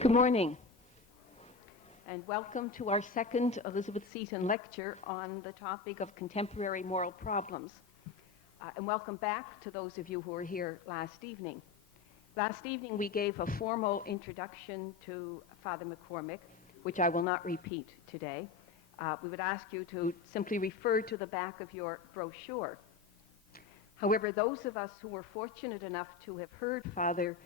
Good morning, and welcome to our second Elizabeth Seton lecture on the topic of contemporary moral problems. And welcome back to those of you who were here last evening. Last evening we gave a formal introduction to Father McCormick, which I will not repeat today. We would ask you to simply refer to the back of your brochure. However, those of us who were fortunate enough to have heard Father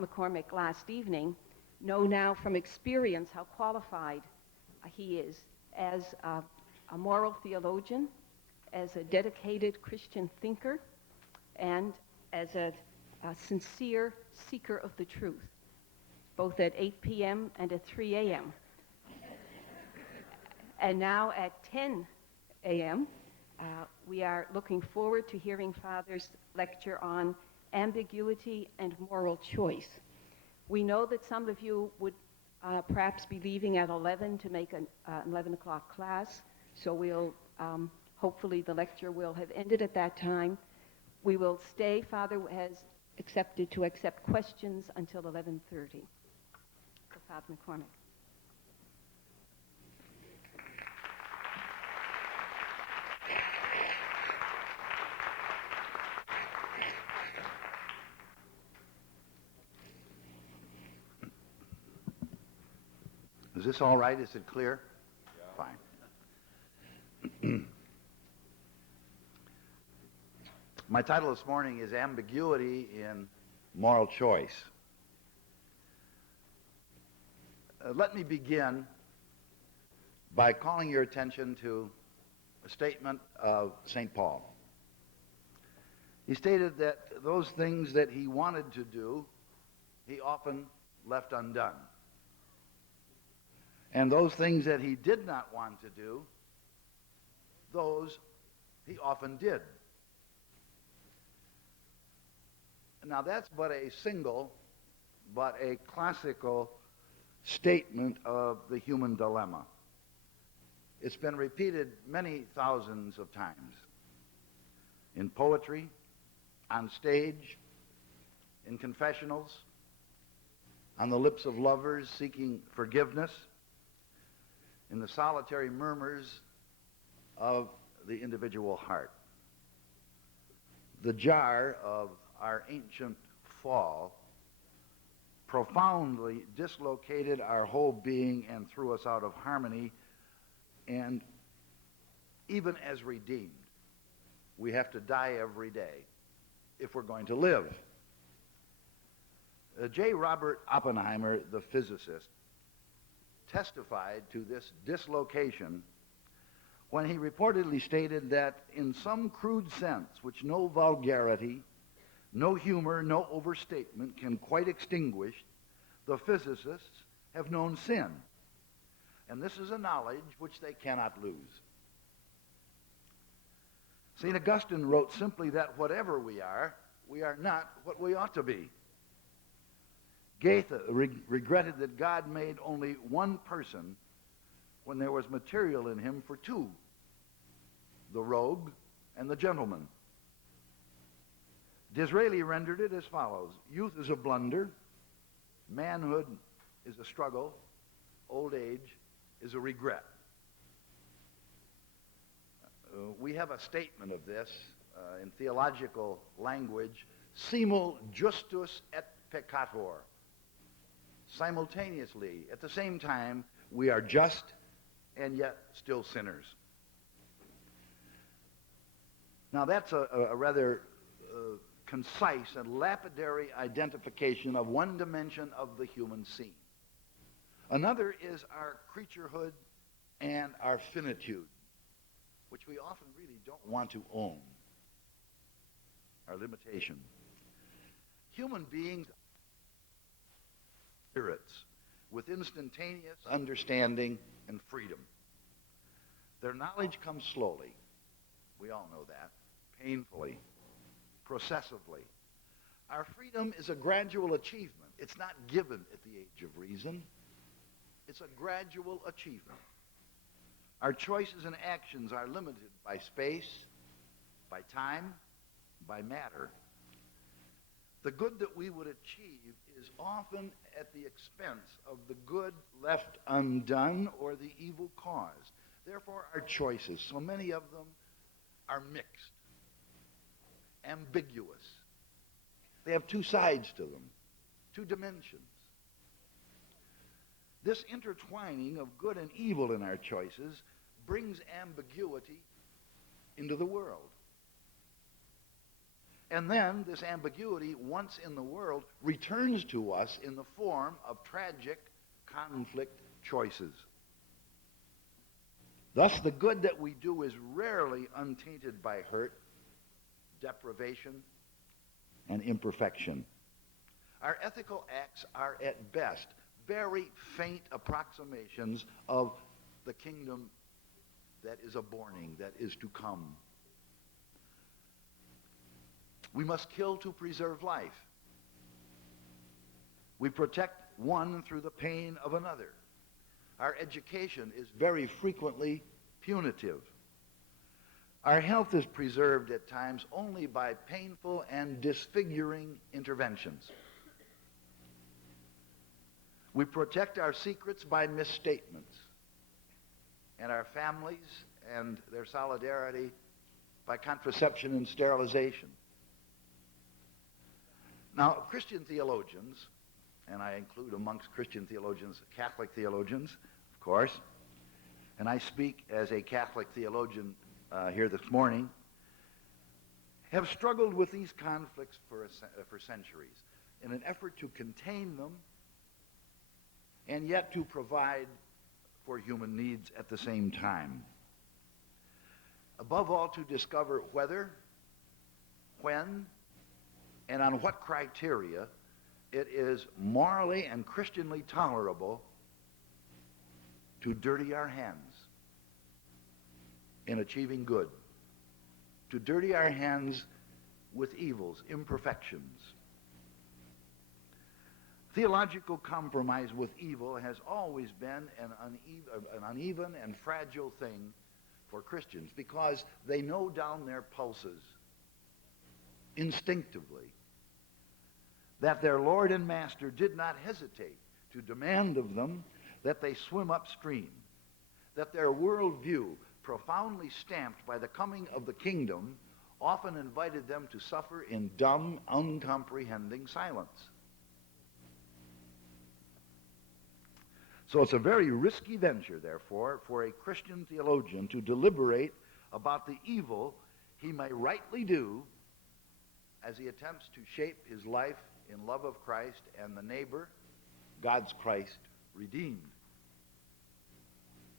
McCormick last evening know now from experience how qualified he is as a moral theologian, as a dedicated Christian thinker, and as a sincere seeker of the truth, both at 8 p.m. and at 3 a.m. And now at 10 a.m., we are looking forward to hearing Father's lecture on ambiguity and moral choice. We know that some of you would perhaps be leaving at 11 to make an 11 o'clock class, so we'll hopefully the lecture will have ended at that time. We will stay. Father has accepted to accept questions until 11:30. So Father McCormick. Is this all right? Is it clear? Yeah. Fine. My title this morning is Ambiguity in Moral Choice. Let me begin by calling your attention to a statement of St. Paul. He stated that those things that he wanted to do, he often left undone. And those things that he did not want to do, those he often did. Now that's but a single, but a classical statement of the human dilemma. It's been repeated many thousands of times. In poetry, on stage, in confessionals, on the lips of lovers seeking forgiveness, in the solitary murmurs of the individual heart. The jar of our ancient fall profoundly dislocated our whole being and threw us out of harmony, and even as redeemed, we have to die every day if we're going to live. J. Robert Oppenheimer, the physicist, testified to this dislocation when he reportedly stated that in some crude sense, which no vulgarity, no humor, no overstatement can quite extinguish, the physicists have known sin. And this is a knowledge which they cannot lose. St. Augustine wrote simply that whatever we are not what we ought to be. Goethe regretted that God made only one person when there was material in him for two, the rogue and the gentleman. Disraeli rendered it as follows: youth is a blunder, manhood is a struggle, old age is a regret. We have a statement of this in theological language: simul justus et peccator. Simultaneously, at the same time, we are just and yet still sinners. Now that's a rather concise and lapidary identification of one dimension of the human scene. Another is our creaturehood and our finitude, which we often really don't want to own, our limitation. Human beings are spirits with instantaneous understanding and freedom. Their knowledge comes slowly. We all know that. Painfully, processively. Our freedom is a gradual achievement. It's not given at the age of reason. It's a gradual achievement. Our choices and actions are limited by space, by time, by matter. The good that we would achieve is often at the expense of the good left undone or the evil caused. Therefore, our choices, so many of them, are mixed, ambiguous. They have two sides to them, two dimensions. This intertwining of good and evil in our choices brings ambiguity into the world. And then this ambiguity, once in the world, returns to us in the form of tragic conflict choices. Thus, the good that we do is rarely untainted by hurt, deprivation, and imperfection. Our ethical acts are at best very faint approximations of the kingdom that is a-borning, that is to come. We must kill to preserve life. We protect one through the pain of another. Our education is very frequently punitive. Our health is preserved at times only by painful and disfiguring interventions. We protect our secrets by misstatements, and our families and their solidarity by contraception and sterilization. Now, Christian theologians, and I include amongst Christian theologians Catholic theologians, of course, and I speak as a Catholic theologian here this morning, have struggled with these conflicts for centuries in an effort to contain them and yet to provide for human needs at the same time. Above all, to discover whether, when, and on what criteria it is morally and Christianly tolerable to dirty our hands in achieving good, to dirty our hands with evils, imperfections. Theological compromise with evil has always been an uneven and fragile thing for Christians because they know down their pulses instinctively that their Lord and Master did not hesitate to demand of them that they swim upstream, that their worldview, profoundly stamped by the coming of the kingdom, often invited them to suffer in dumb, uncomprehending silence. So it's a very risky venture, therefore, for a Christian theologian to deliberate about the evil he may rightly do as he attempts to shape his life in love of Christ and the neighbor, God's Christ, redeemed.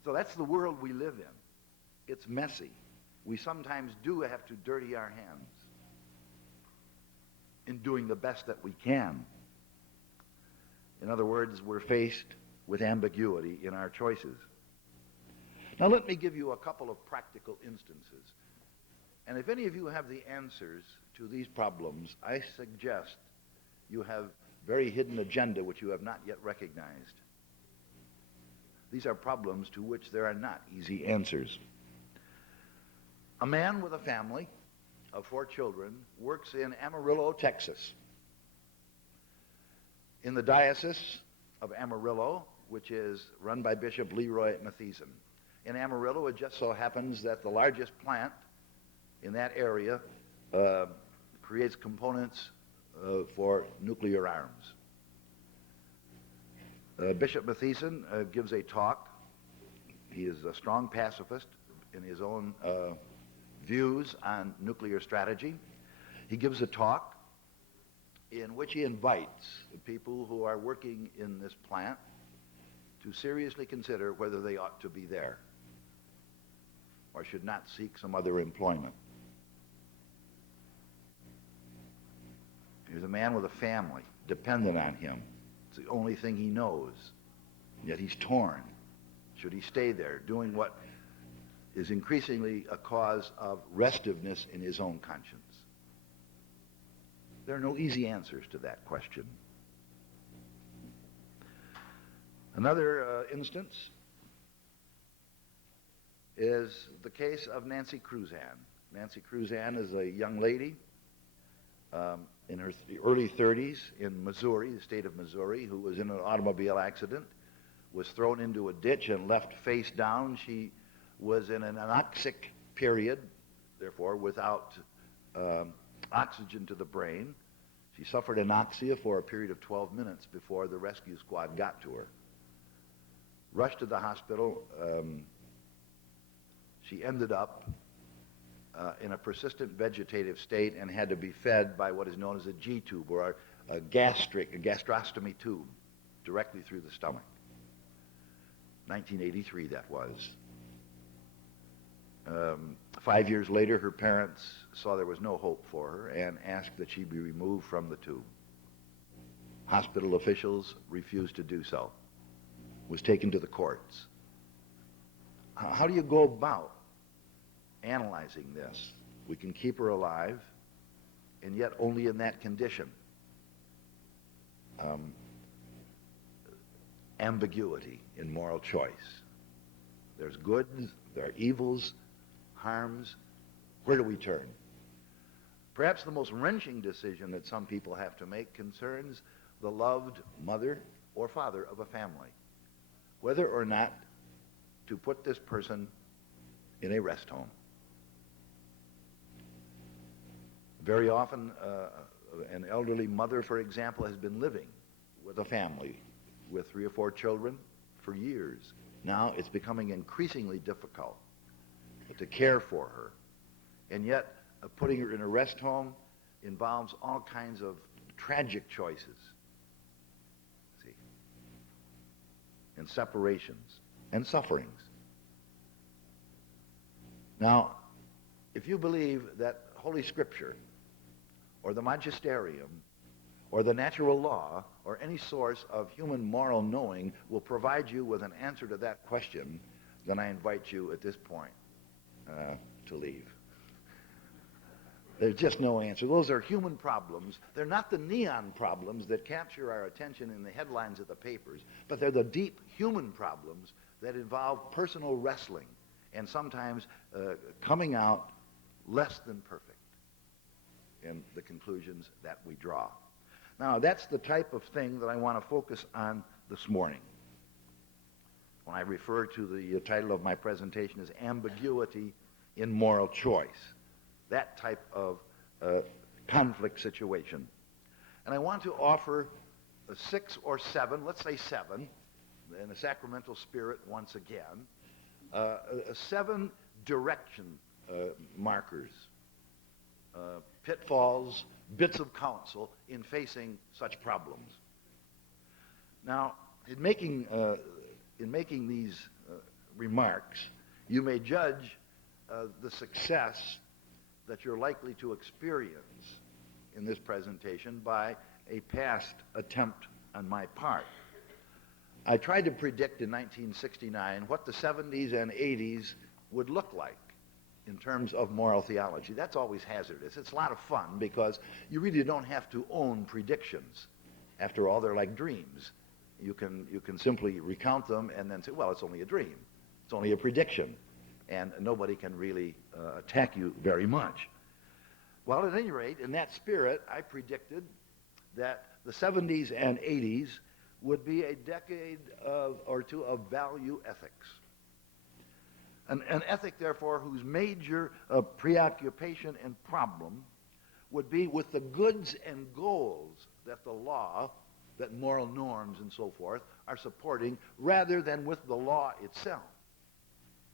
So that's the world we live in. It's messy. We sometimes do have to dirty our hands in doing the best that we can. In other words, we're faced with ambiguity in our choices. Now let me give you a couple of practical instances. And if any of you have the answers to these problems, I suggest you have very hidden agenda which you have not yet recognized. These are problems to which there are not easy answers. A man with a family of 4 children works in Amarillo, Texas. In the Diocese of Amarillo, which is run by Bishop Leroy Mathieson. In Amarillo, it just so happens that the largest plant in that area creates components for nuclear arms. Bishop Mathieson gives a talk. He is a strong pacifist in his own views on nuclear strategy. He gives a talk in which he invites people who are working in this plant to seriously consider whether they ought to be there or should not seek some other employment. Here's a man with a family dependent on him. It's the only thing he knows, yet he's torn. Should he stay there doing what is increasingly a cause of restiveness in his own conscience? There are no easy answers to that question. Another instance is the case of Nancy Cruzan. Nancy Cruzan is a young lady in her early 30s in Missouri, the state of Missouri, who was in an automobile accident, was thrown into a ditch and left face down. She was in an anoxic period, therefore without oxygen to the brain. She suffered anoxia for a period of 12 minutes before the rescue squad got to her. Rushed to the hospital. She ended up in a persistent vegetative state and had to be fed by what is known as a G-tube, or a gastrostomy tube, directly through the stomach. 1983 that was. 5 years later, her parents saw there was no hope for her and asked that she be removed from the tube. Hospital officials refused to do so. Was taken to the courts. How do you go about analyzing this? We can keep her alive, and yet only in that condition. Ambiguity in moral choice. There's goods, there are evils, harms. Where do we turn? Perhaps the most wrenching decision that some people have to make concerns the loved mother or father of a family, whether or not to put this person in a rest home. Very often, an elderly mother, for example, has been living with a family with 3 or 4 children for years. Now it's becoming increasingly difficult to care for her. And yet, putting her in a rest home involves all kinds of tragic choices, see, and separations and sufferings. Now, if you believe that Holy Scripture or the magisterium or the natural law or any source of human moral knowing will provide you with an answer to that question, then I invite you at this point to leave. There's just no answer. Those are human problems. They're not the neon problems that capture our attention in the headlines of the papers, but they're the deep human problems that involve personal wrestling and sometimes coming out less than perfect in the conclusions that we draw. Now, that's the type of thing that I want to focus on this morning when I refer to the title of my presentation as Ambiguity in Moral Choice, that type of conflict situation. And I want to offer 6 or 7, let's say 7, in the sacramental spirit once again, 7 direction markers, pitfalls, bits of counsel in facing such problems. Now, in making these remarks, you may judge the success that you're likely to experience in this presentation by a past attempt on my part. I tried to predict in 1969 what the 70s and 80s would look like in terms of moral theology. That's always hazardous. It's a lot of fun because you really don't have to own predictions. After all, they're like dreams. You can simply recount them and then say, well, it's only a dream. It's only a prediction. And nobody can really attack you very much. Well, at any rate, in that spirit, I predicted that the 70s and 80s would be a decade or two of value ethics. An ethic, therefore, whose major preoccupation and problem would be with the goods and goals that the law, that moral norms and so forth, are supporting, rather than with the law itself.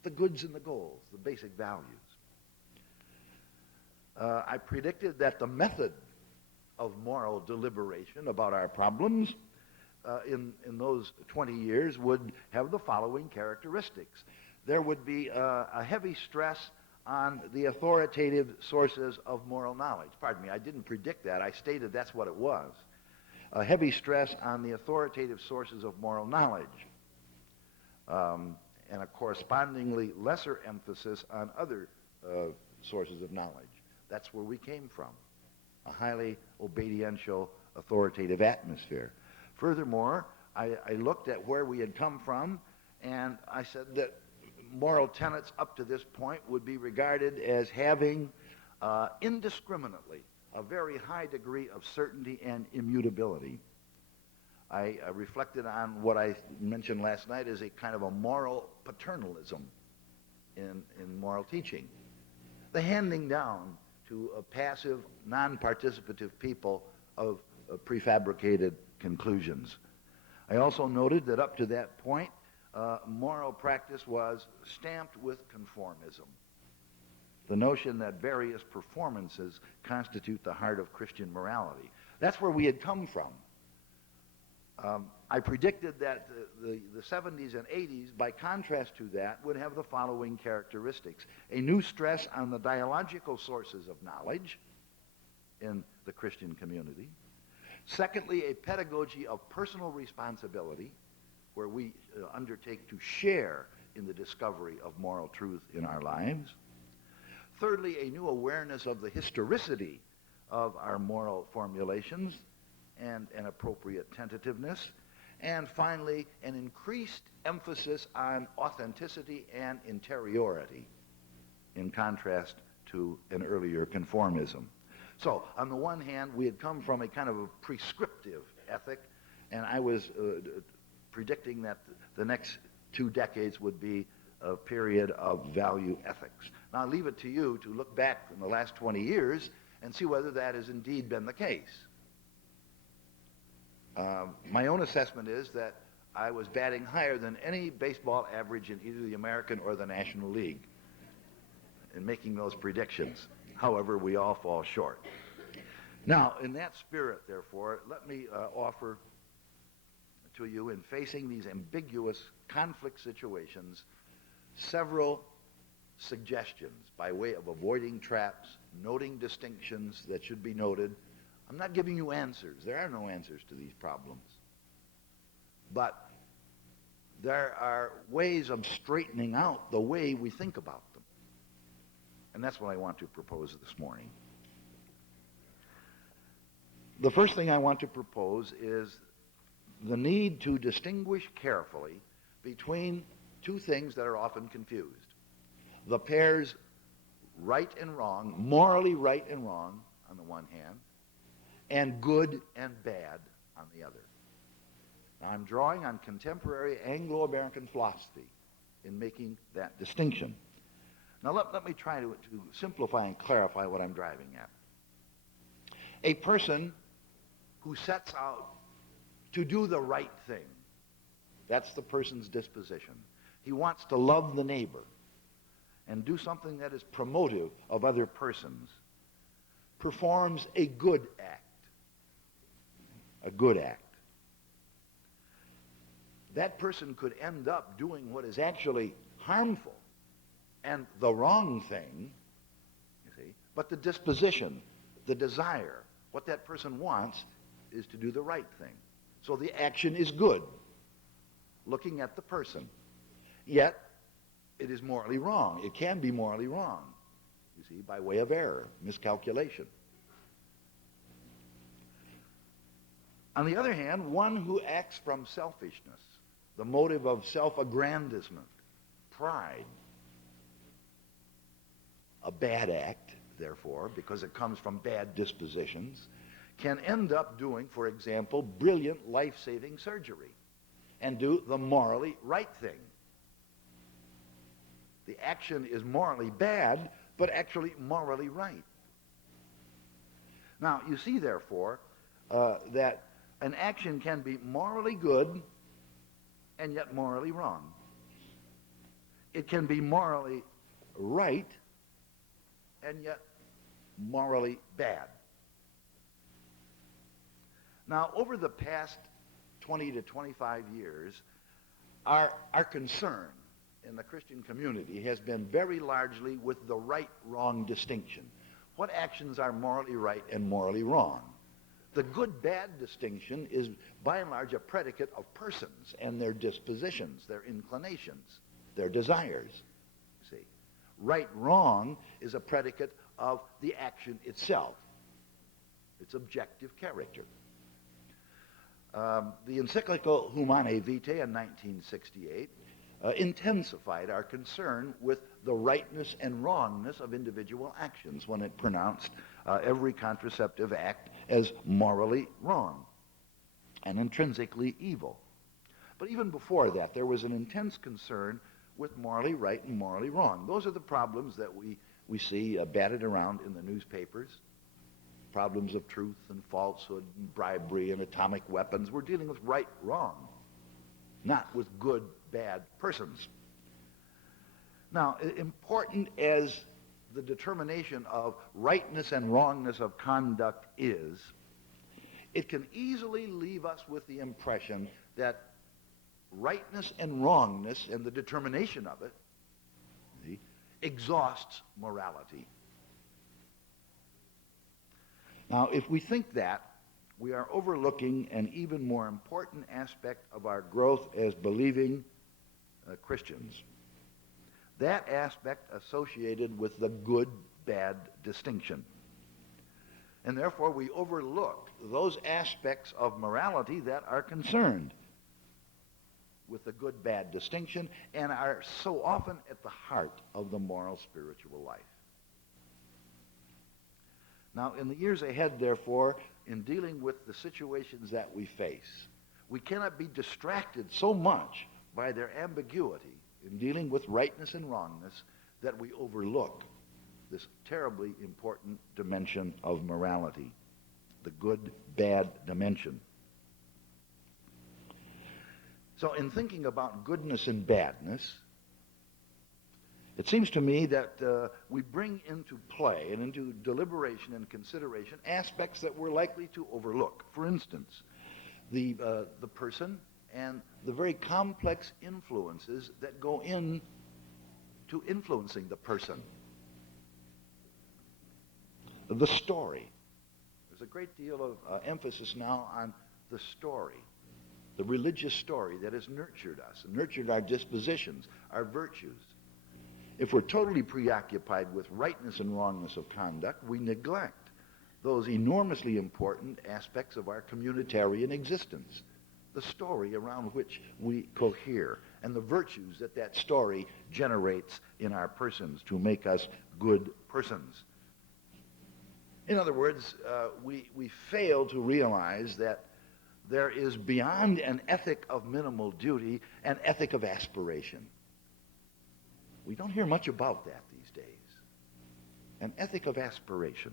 The goods and the goals, the basic values. I predicted that the method of moral deliberation about our problems in those 20 years would have the following characteristics. There would be a heavy stress on the authoritative sources of moral knowledge. Pardon me, I didn't predict that. I stated that's what it was. A heavy stress on the authoritative sources of moral knowledge. And a correspondingly lesser emphasis on other sources of knowledge. That's where we came from, a highly obediential, authoritative atmosphere. Furthermore, I looked at where we had come from, and I said that moral tenets up to this point would be regarded as having indiscriminately a very high degree of certainty and immutability. I reflected on what I mentioned last night as a kind of a moral paternalism in moral teaching. The handing down to a passive, non-participative people of prefabricated conclusions. I also noted that up to that point, moral practice was stamped with conformism. The notion that various performances constitute the heart of Christian morality. That's where we had come from. I predicted that the 70s and 80s, by contrast to that, would have the following characteristics. A new stress on the dialogical sources of knowledge in the Christian community. Secondly, a pedagogy of personal responsibility, where we undertake to share in the discovery of moral truth in our lives. Thirdly, a new awareness of the historicity of our moral formulations and an appropriate tentativeness. And finally, an increased emphasis on authenticity and interiority, in contrast to an earlier conformism. So, on the one hand, we had come from a kind of a prescriptive ethic, and I was predicting that the next 2 decades would be a period of value ethics. Now, I leave it to you to look back in the last 20 years and see whether that has indeed been the case. My own assessment is that I was batting higher than any baseball average in either the American or the National League in making those predictions. However, we all fall short. Now, in that spirit, therefore, let me offer to you, in facing these ambiguous conflict situations, several suggestions by way of avoiding traps, noting distinctions that should be noted. I'm not giving you answers. There are no answers to these problems. But there are ways of straightening out the way we think about them. And that's what I want to propose this morning. The first thing I want to propose is the need to distinguish carefully between two things that are often confused. The pairs right and wrong, morally right and wrong on the one hand, and good and bad on the other. Now, I'm drawing on contemporary Anglo-American philosophy in making that distinction. Now, let me try to simplify and clarify what I'm driving at. A person who sets out to do the right thing, that's the person's disposition. He wants to love the neighbor and do something that is promotive of other persons, performs a good act. A good act. That person could end up doing what is actually harmful and the wrong thing, you see, but the disposition, the desire, what that person wants is to do the right thing. So the action is good, looking at the person. Yet, it is morally wrong. It can be morally wrong, you see, by way of error, miscalculation. On the other hand, one who acts from selfishness, the motive of self-aggrandizement, pride, a bad act, therefore, because it comes from bad dispositions, can end up doing, for example, brilliant life-saving surgery and do the morally right thing. The action is morally bad, but actually morally right. Now, you see, therefore, that an action can be morally good and yet morally wrong. It can be morally right and yet morally bad. Now, over the past 20 to 25 years, our concern in the Christian community has been very largely with the right-wrong distinction. What actions are morally right and morally wrong? The good-bad distinction is, by and large, a predicate of persons and their dispositions, their inclinations, their desires. See, right-wrong is a predicate of the action itself, its objective character. The encyclical Humanae Vitae in 1968 intensified our concern with the rightness and wrongness of individual actions when it pronounced every contraceptive act as morally wrong and intrinsically evil. But even before that, there was an intense concern with morally right and morally wrong. Those are the problems that we see batted around in the newspapers. Problems of truth and falsehood and bribery and atomic weapons. We're dealing with right, wrong, not with good, bad persons. Now, important as the determination of rightness and wrongness of conduct is, it can easily leave us with the impression that rightness and wrongness and the determination of it exhausts morality. Now, if we think that, we are overlooking an even more important aspect of our growth as believing Christians. That aspect associated with the good-bad distinction. And therefore, we overlook those aspects of morality that are concerned with the good-bad distinction and are so often at the heart of the moral spiritual life. Now, in the years ahead, therefore, in dealing with the situations that we face, we cannot be distracted so much by their ambiguity in dealing with rightness and wrongness that we overlook this terribly important dimension of morality, the good-bad dimension. So in thinking about goodness and badness, it seems to me that we bring into play and into deliberation and consideration aspects that we're likely to overlook. For instance, the person and the very complex influences that go into influencing the person. The story. There's a great deal of emphasis now on the story, the religious story that has nurtured us, and nurtured our dispositions, our virtues. If we're totally preoccupied with rightness and wrongness of conduct, we neglect those enormously important aspects of our communitarian existence, the story around which we cohere, and the virtues that that story generates in our persons to make us good persons. In other words, we fail to realize that there is beyond an ethic of minimal duty an ethic of aspiration. We don't hear much about that these days. An ethic of aspiration.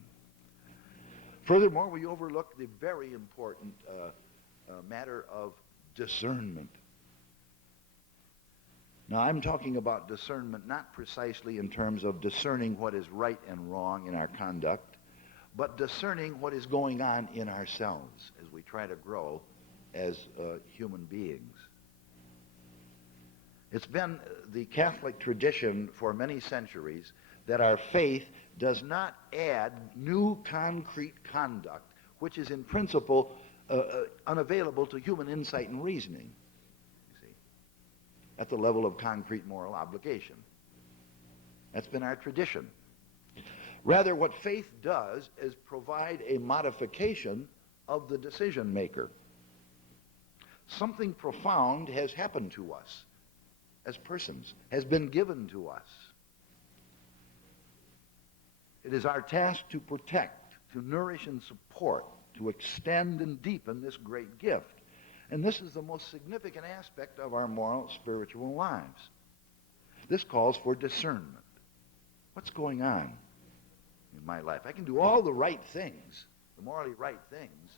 Furthermore, we overlook the very important matter of discernment. Now, I'm talking about discernment not precisely in terms of discerning what is right and wrong in our conduct, but discerning what is going on in ourselves as we try to grow as human beings. It's been the Catholic tradition for many centuries that our faith does not add new concrete conduct, which is in principle unavailable to human insight and reasoning, you see, at the level of concrete moral obligation. That's been our tradition. Rather, what faith does is provide a modification of the decision maker. Something profound has happened to us as persons, has been given to us. It is our task to protect, to nourish and support, to extend and deepen this great gift. And this is the most significant aspect of our moral spiritual lives. This calls for discernment. What's going on in my life? I can do all the right things, the morally right things,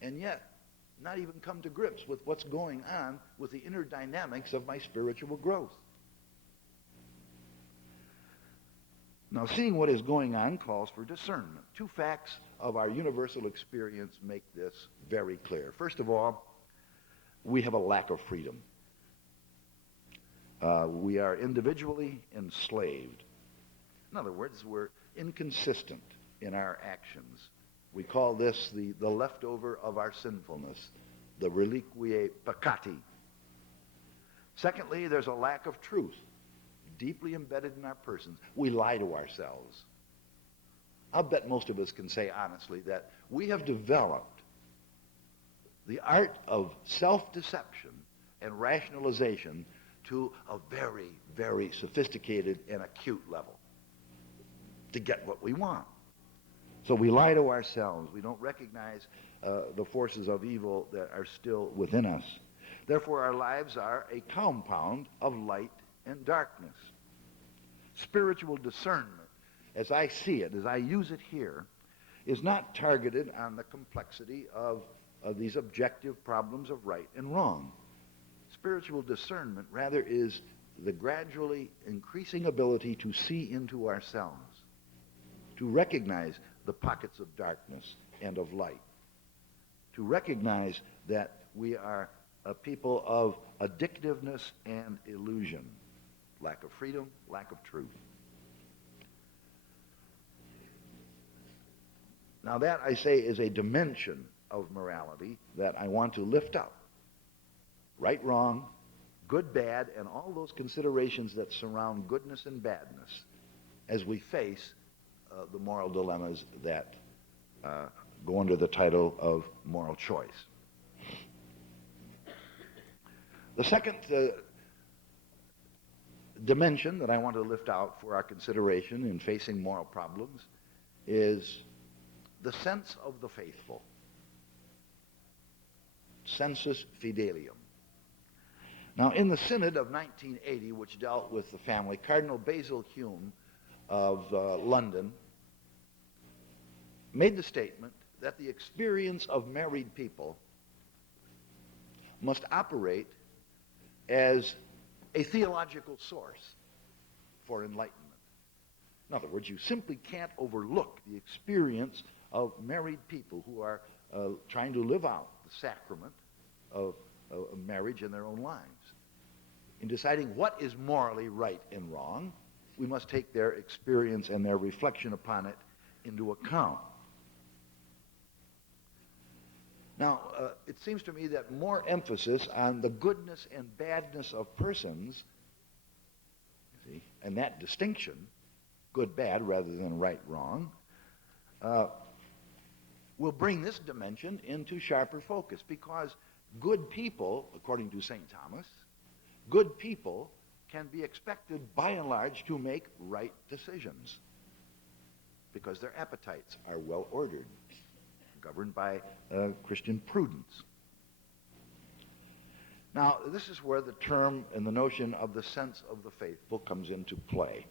and yet not even come to grips with what's going on with the inner dynamics of my spiritual growth. Now, seeing what is going on calls for discernment. Two facts of our universal experience make this very clear. First of all, we have a lack of freedom. We are individually enslaved. In other words, we're inconsistent in our actions. We call this the leftover of our sinfulness, the reliquiae peccati. Secondly, there's a lack of truth deeply embedded in our persons. We lie to ourselves. I'll bet most of us can say honestly that we have developed the art of self-deception and rationalization to a very, very sophisticated and acute level to get what we want. So we lie to ourselves. We don't recognize the forces of evil that are still within us. Therefore, our lives are a compound of light and darkness. Spiritual discernment, as I see it, as I use it here, is not targeted on the complexity of these objective problems of right and wrong. Spiritual discernment, rather, is the gradually increasing ability to see into ourselves, to recognize the pockets of darkness and of light, to recognize that we are a people of addictiveness and illusion, lack of freedom, lack of truth. Now that, I say, is a dimension of morality that I want to lift up. Right, wrong, good, bad, and all those considerations that surround goodness and badness as we face the moral dilemmas that go under the title of moral choice. The second dimension that I want to lift out for our consideration in facing moral problems is the sense of the faithful. Sensus fidelium. Now, in the Synod of 1980, which dealt with the family, Cardinal Basil Hume of London made the statement that the experience of married people must operate as a theological source for enlightenment. In other words, you simply can't overlook the experience of married people who are trying to live out the sacrament of marriage in their own lives. In deciding what is morally right and wrong, we must take their experience and their reflection upon it into account. Now, it seems to me that more emphasis on the goodness and badness of persons, you see, and that distinction, good, bad, rather than right, wrong, will bring this dimension into sharper focus, because good people, according to St. Thomas, good people can be expected by and large to make right decisions because their appetites are well ordered, governed by Christian prudence. Now, this is where the term and the notion of the sense of the faithful comes into play.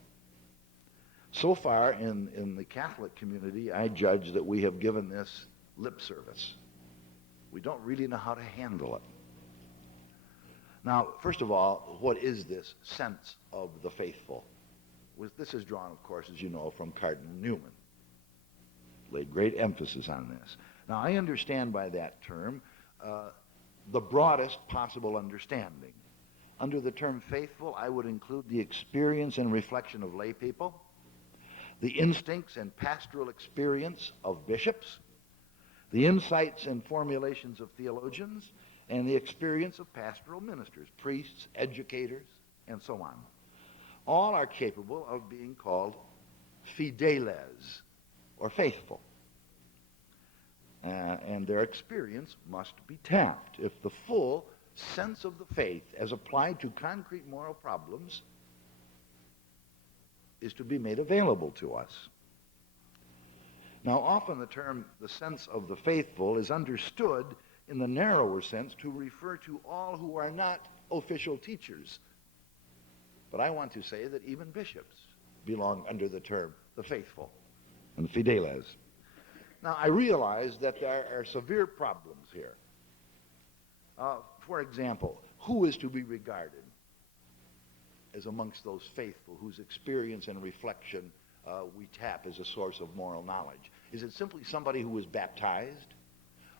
So far in the Catholic community, I judge that we have given this lip service. We don't really know how to handle it. Now, first of all, what is this sense of the faithful? This is drawn, of course, as you know, from Cardinal Newman. Laid great emphasis on this. Now, I understand by that term the broadest possible understanding. Under the term faithful, I would include the experience and reflection of lay people, the instincts and pastoral experience of bishops, the insights and formulations of theologians, and the experience of pastoral ministers, priests, educators, and so on. All are capable of being called fideles, or faithful. And their experience must be tapped if the full sense of the faith as applied to concrete moral problems is to be made available to us. Now, often the term the sense of the faithful is understood in the narrower sense to refer to all who are not official teachers. But I want to say that even bishops belong under the term the faithful and the fideles. Now, I realize that there are severe problems here. For example, who is to be regarded as amongst those faithful whose experience and reflection we tap as a source of moral knowledge? Is it simply somebody who was baptized?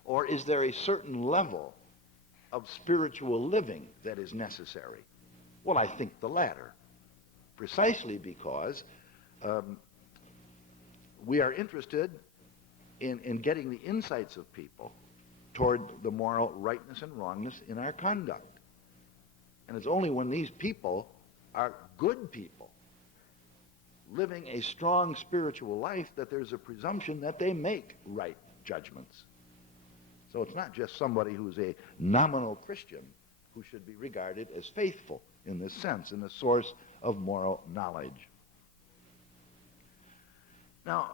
Or is there a certain level of spiritual living that is necessary? Well, I think the latter, precisely because we are interested in getting the insights of people toward the moral rightness and wrongness in our conduct. And it's only when these people are good people, living a strong spiritual life, that there's a presumption that they make right judgments. So it's not just somebody who's a nominal Christian who should be regarded as faithful in this sense, and a source of moral knowledge. Now,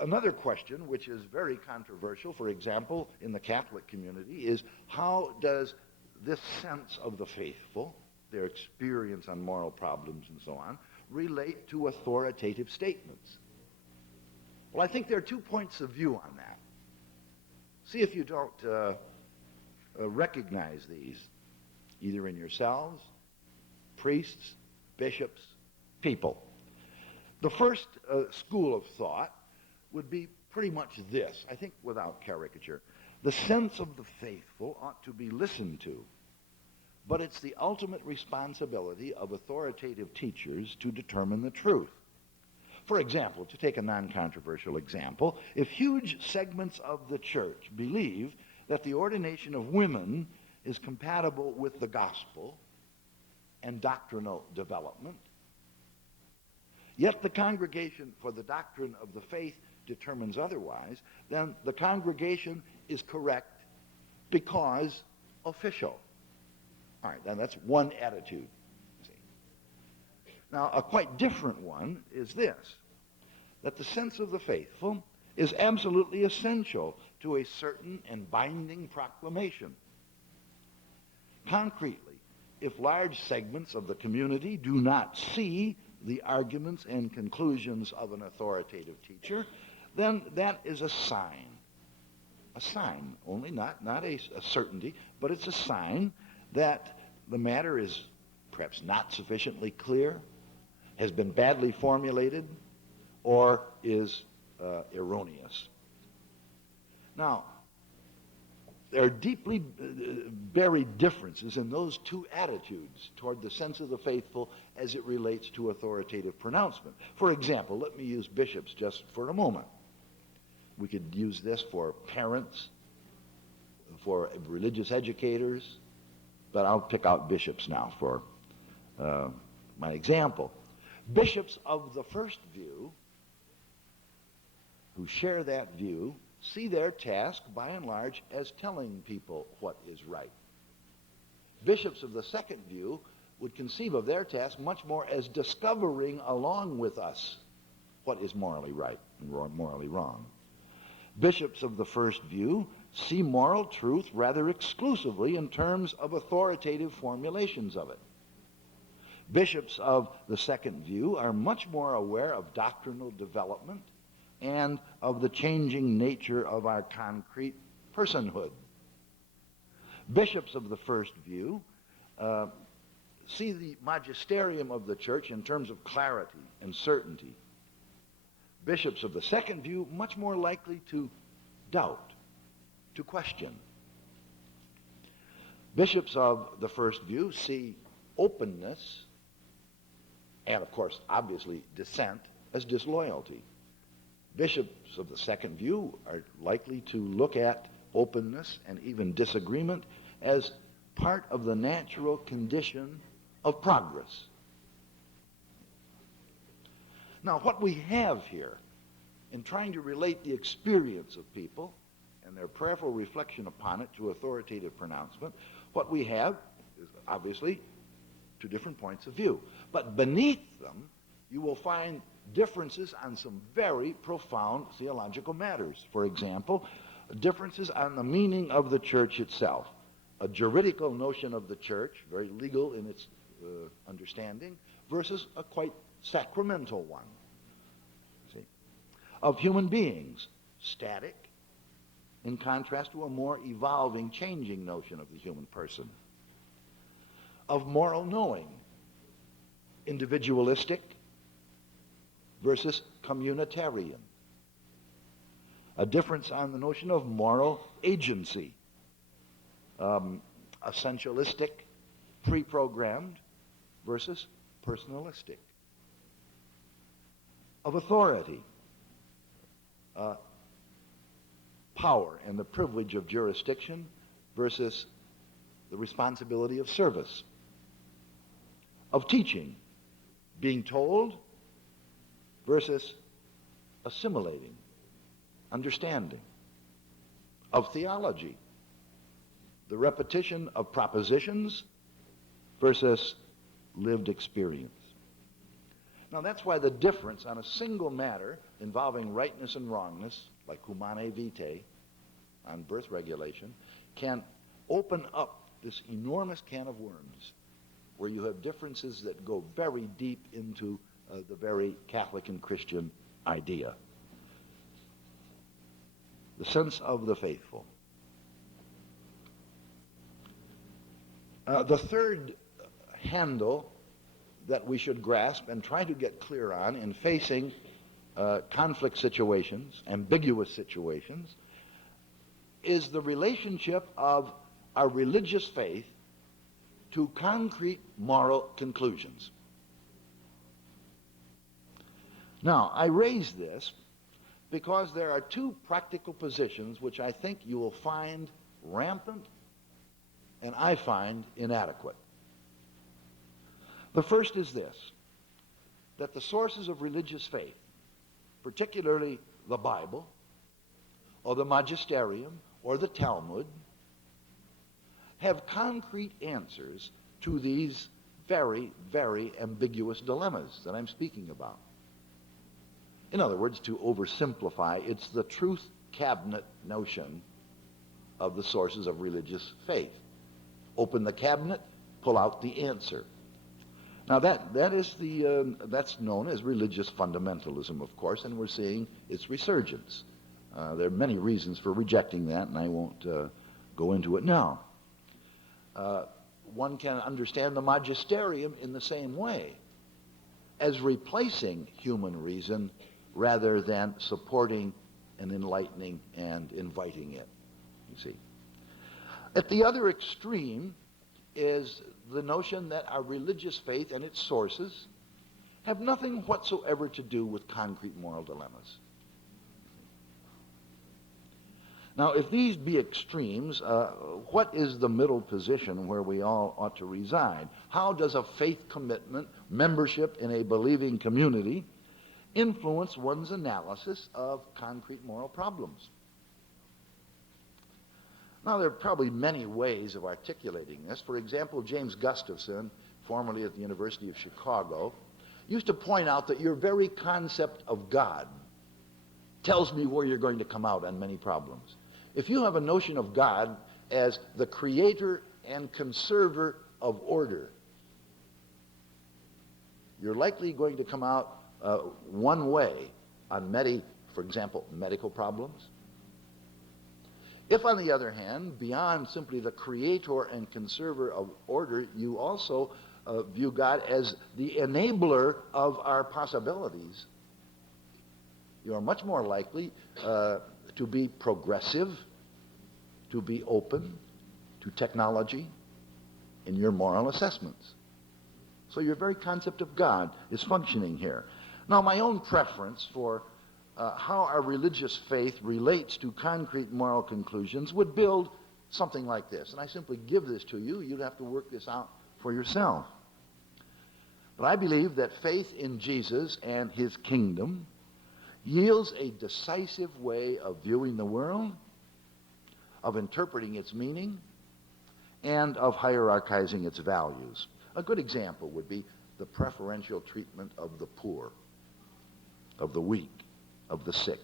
another question which is very controversial, for example, in the Catholic community, is how does this sense of the faithful, their experience on moral problems and so on, relate to authoritative statements? Well, I think there are 2 points of view on that. See if you don't recognize these, either in yourselves, priests, bishops, people. The first school of thought would be pretty much this, I think without caricature. The sense of the faithful ought to be listened to, but it's the ultimate responsibility of authoritative teachers to determine the truth. For example, to take a non-controversial example, if huge segments of the church believe that the ordination of women is compatible with the gospel and doctrinal development, yet the Congregation for the Doctrine of the Faith determines otherwise, then the congregation is correct because official. All right, then that's one attitude. See? Now, a quite different one is this, that the sense of the faithful is absolutely essential to a certain and binding proclamation. Concretely, if large segments of the community do not see the arguments and conclusions of an authoritative teacher, then that is a sign. A sign, only not a certainty, but it's a sign that the matter is perhaps not sufficiently clear, has been badly formulated, or is erroneous. Now, there are deeply buried differences in those 2 attitudes toward the sense of the faithful as it relates to authoritative pronouncement. For example, let me use bishops just for a moment. We could use this for parents, for religious educators, but I'll pick out bishops now for my example. Bishops of the first view, who share that view, see their task, by and large, as telling people what is right. Bishops of the second view would conceive of their task much more as discovering along with us what is morally right and morally wrong. Bishops of the first view see moral truth rather exclusively in terms of authoritative formulations of it. Bishops of the second view are much more aware of doctrinal development and of the changing nature of our concrete personhood. Bishops of the first view see the magisterium of the church in terms of clarity and certainty. Bishops of the second view much more likely to doubt, to question. Bishops of the first view see openness and, of course, obviously dissent as disloyalty. Bishops of the second view are likely to look at openness and even disagreement as part of the natural condition of progress. Now, what we have here in trying to relate the experience of people and their prayerful reflection upon it to authoritative pronouncement, what we have is obviously 2 different points of view. But beneath them, you will find differences on some very profound theological matters. For example, differences on the meaning of the church itself. A juridical notion of the church, very legal in its understanding, versus a quite sacramental one. See? Of human beings, static, in contrast to a more evolving, changing notion of the human person. Of moral knowing, individualistic versus communitarian. A difference on the notion of moral agency, essentialistic, pre-programmed versus personalistic. Of authority, power and the privilege of jurisdiction versus the responsibility of service. Of teaching, being told versus assimilating, understanding. Of theology, the repetition of propositions versus lived experience. Now that's why the difference on a single matter involving rightness and wrongness, like humanae vitae, on birth regulation, can open up this enormous can of worms where you have differences that go very deep into the very Catholic and Christian idea. The sense of the faithful. The third handle that we should grasp and try to get clear on in facing conflict situations, ambiguous situations, is the relationship of our religious faith to concrete moral conclusions. Now, I raise this because there are two practical positions which I think you will find rampant and I find inadequate. The first is this, that the sources of religious faith, particularly the Bible, or the Magisterium, or the Talmud, have concrete answers to these very, very ambiguous dilemmas that I'm speaking about. In other words, to oversimplify, it's the truth cabinet notion of the sources of religious faith. Open the cabinet, pull out the answer. Now that's known as religious fundamentalism, of course, and we're seeing its resurgence. There are many reasons for rejecting that, and I won't go into it now. One can understand the Magisterium in the same way, as replacing human reason rather than supporting and enlightening and inviting it, you see. At the other extreme is the notion that our religious faith and its sources have nothing whatsoever to do with concrete moral dilemmas. Now, if these be extremes, what is the middle position where we all ought to reside? How does a faith commitment, membership in a believing community, influence one's analysis of concrete moral problems? Now, there are probably many ways of articulating this. For example, James Gustafson, formerly at the University of Chicago, used to point out that your very concept of God tells me where you're going to come out on many problems. If you have a notion of God as the creator and conserver of order, you're likely going to come out one way on for example, medical problems. If, on the other hand, beyond simply the creator and conserver of order, you also view God as the enabler of our possibilities, you are much more likely to be progressive, to be open to technology in your moral assessments. So your very concept of God is functioning here. Now, my own preference for how our religious faith relates to concrete moral conclusions would build something like this. And I simply give this to you. You'd have to work this out for yourself. But I believe that faith in Jesus and his kingdom yields a decisive way of viewing the world, of interpreting its meaning, and of hierarchizing its values. A good example would be the preferential treatment of the poor, of the weak, of the sick.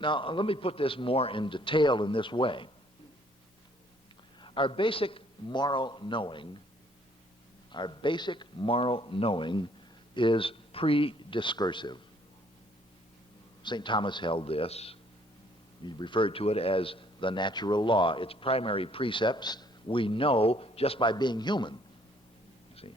Now, let me put this more in detail in this way. Our basic moral knowing is pre-discursive. St. Thomas held this. He referred to it as the natural law. Its primary precepts we know just by being human. See,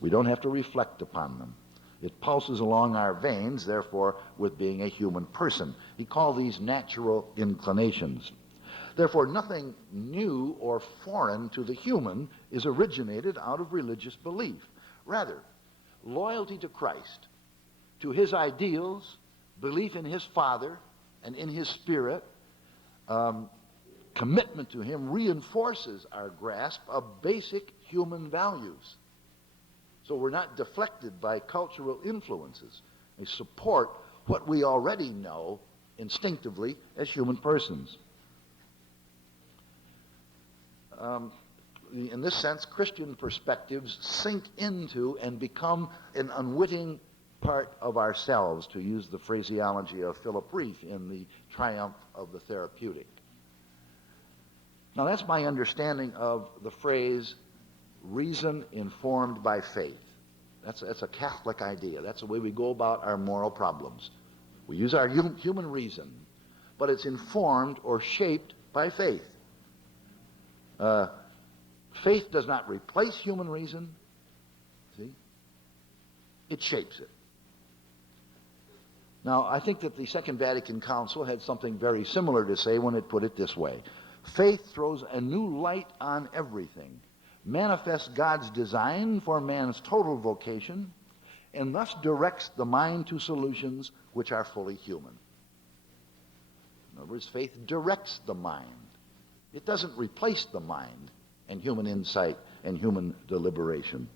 we don't have to reflect upon them. It pulses along our veins, therefore, with being a human person. He called these natural inclinations. Therefore, nothing new or foreign to the human is originated out of religious belief. Rather, loyalty to Christ, to his ideals, belief in his Father and in his Spirit, commitment to him reinforces our grasp of basic human values. So we're not deflected by cultural influences. They support what we already know instinctively as human persons. in this sense, Christian perspectives sink into and become an unwitting part of ourselves, to use the phraseology of Philip Reef in The Triumph of the Therapeutic. Now, that's my understanding of the phrase reason informed by faith. That's a Catholic idea. That's the way we go about our moral problems. We use our human reason, but it's informed or shaped by faith. Faith does not replace human reason, see? It shapes it. Now, I think that the Second Vatican Council had something very similar to say when it put it this way. Faith throws a new light on everything, manifests God's design for man's total vocation, and thus directs the mind to solutions which are fully human. In other words, faith directs the mind. It doesn't replace the mind and human insight and human deliberation.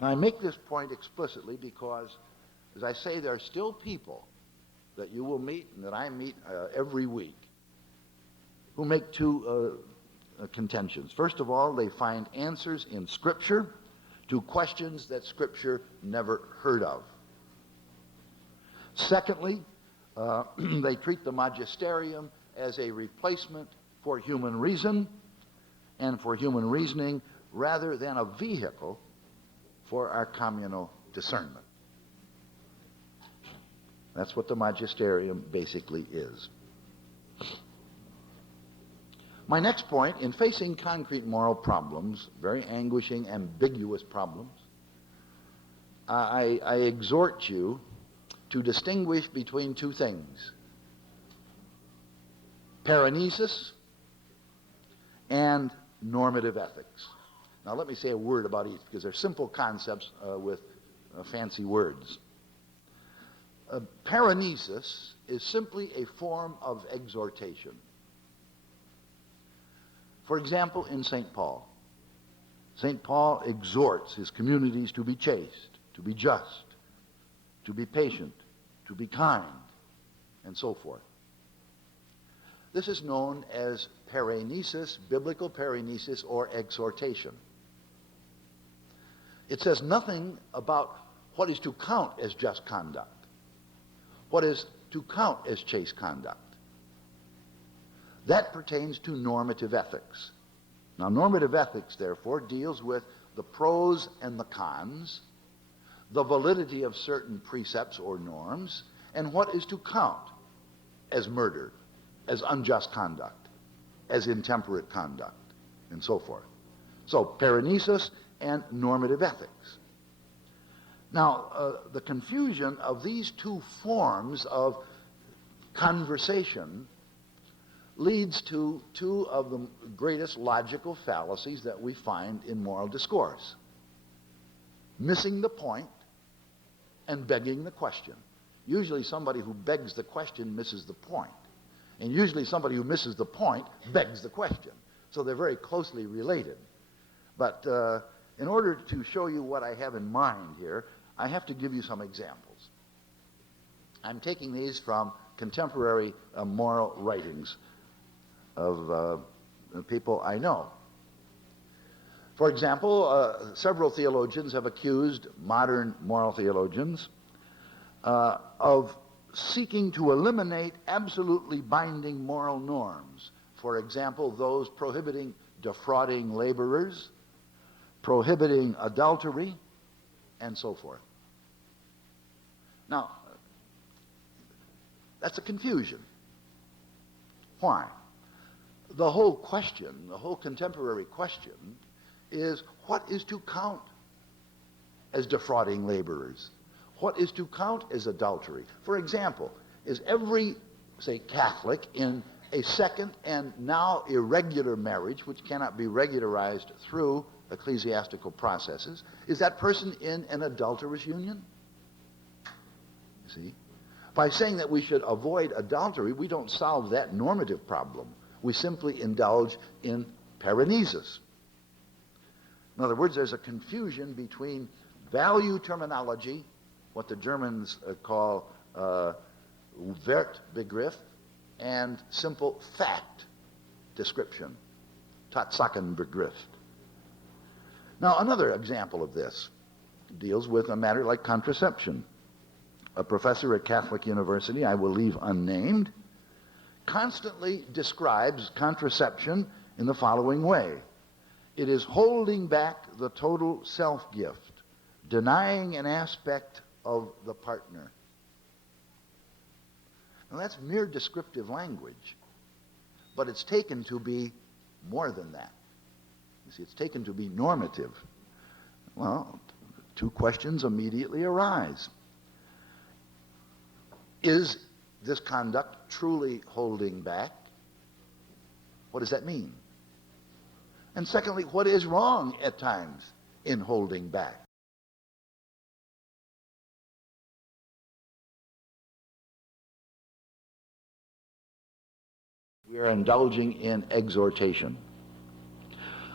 Now, I make this point explicitly because, as I say, there are still people that you will meet and that I meet every week who make two contentions. First of all, they find answers in Scripture to questions that Scripture never heard of. Secondly, they treat the magisterium as a replacement for human reason and for human reasoning rather than a vehicle for our communal discernment. That's what the magisterium basically is. My next point, in facing concrete moral problems, very anguishing, ambiguous problems, I exhort you to distinguish between two things: paranesis and normative ethics. Now let me say a word about each, because they're simple concepts with fancy words. Paranesis is simply a form of exhortation. For example, in St. Paul exhorts his communities to be chaste, to be just, to be patient, to be kind, and so forth. This is known as paranesis, biblical paranesis, or exhortation. It says nothing about what is to count as just conduct, what is to count as chaste conduct. That pertains to normative ethics. Now, normative ethics, therefore, deals with the pros and the cons, the validity of certain precepts or norms, and what is to count as murder, as unjust conduct, as intemperate conduct, and so forth. So, paranesis and normative ethics. Now, the confusion of these two forms of conversation leads to two of the greatest logical fallacies that we find in moral discourse: missing the point and begging the question. Usually somebody who begs the question misses the point, and usually somebody who misses the point begs the question. So they're very closely related. But in order to show you what I have in mind here, I have to give you some examples. I'm taking these from contemporary moral writings of people I know. For example, several theologians have accused modern moral theologians of seeking to eliminate absolutely binding moral norms. For example, those prohibiting defrauding laborers, prohibiting adultery, and so forth. Now, that's a confusion. Why? The whole question, the whole contemporary question, is what is to count as defrauding laborers? What is to count as adultery? For example, is every, say, Catholic in a second and now irregular marriage, which cannot be regularized through ecclesiastical processes, is that person in an adulterous union? You see? By saying that we should avoid adultery, we don't solve that normative problem. We simply indulge in paranesis. In other words, there's a confusion between value terminology, what the Germans call Wertbegriff, and simple fact description. Tatsakenbegriff. Now, another example of this deals with a matter like contraception. A professor at Catholic University, I will leave unnamed, constantly describes contraception in the following way. It is holding back the total self-gift, denying an aspect of the partner. Now, that's mere descriptive language, but it's taken to be more than that. You see, it's taken to be normative. Well, two questions immediately arise. Is this conduct truly holding back? What does that mean? And secondly, what is wrong at times in holding back? We are indulging in exhortation.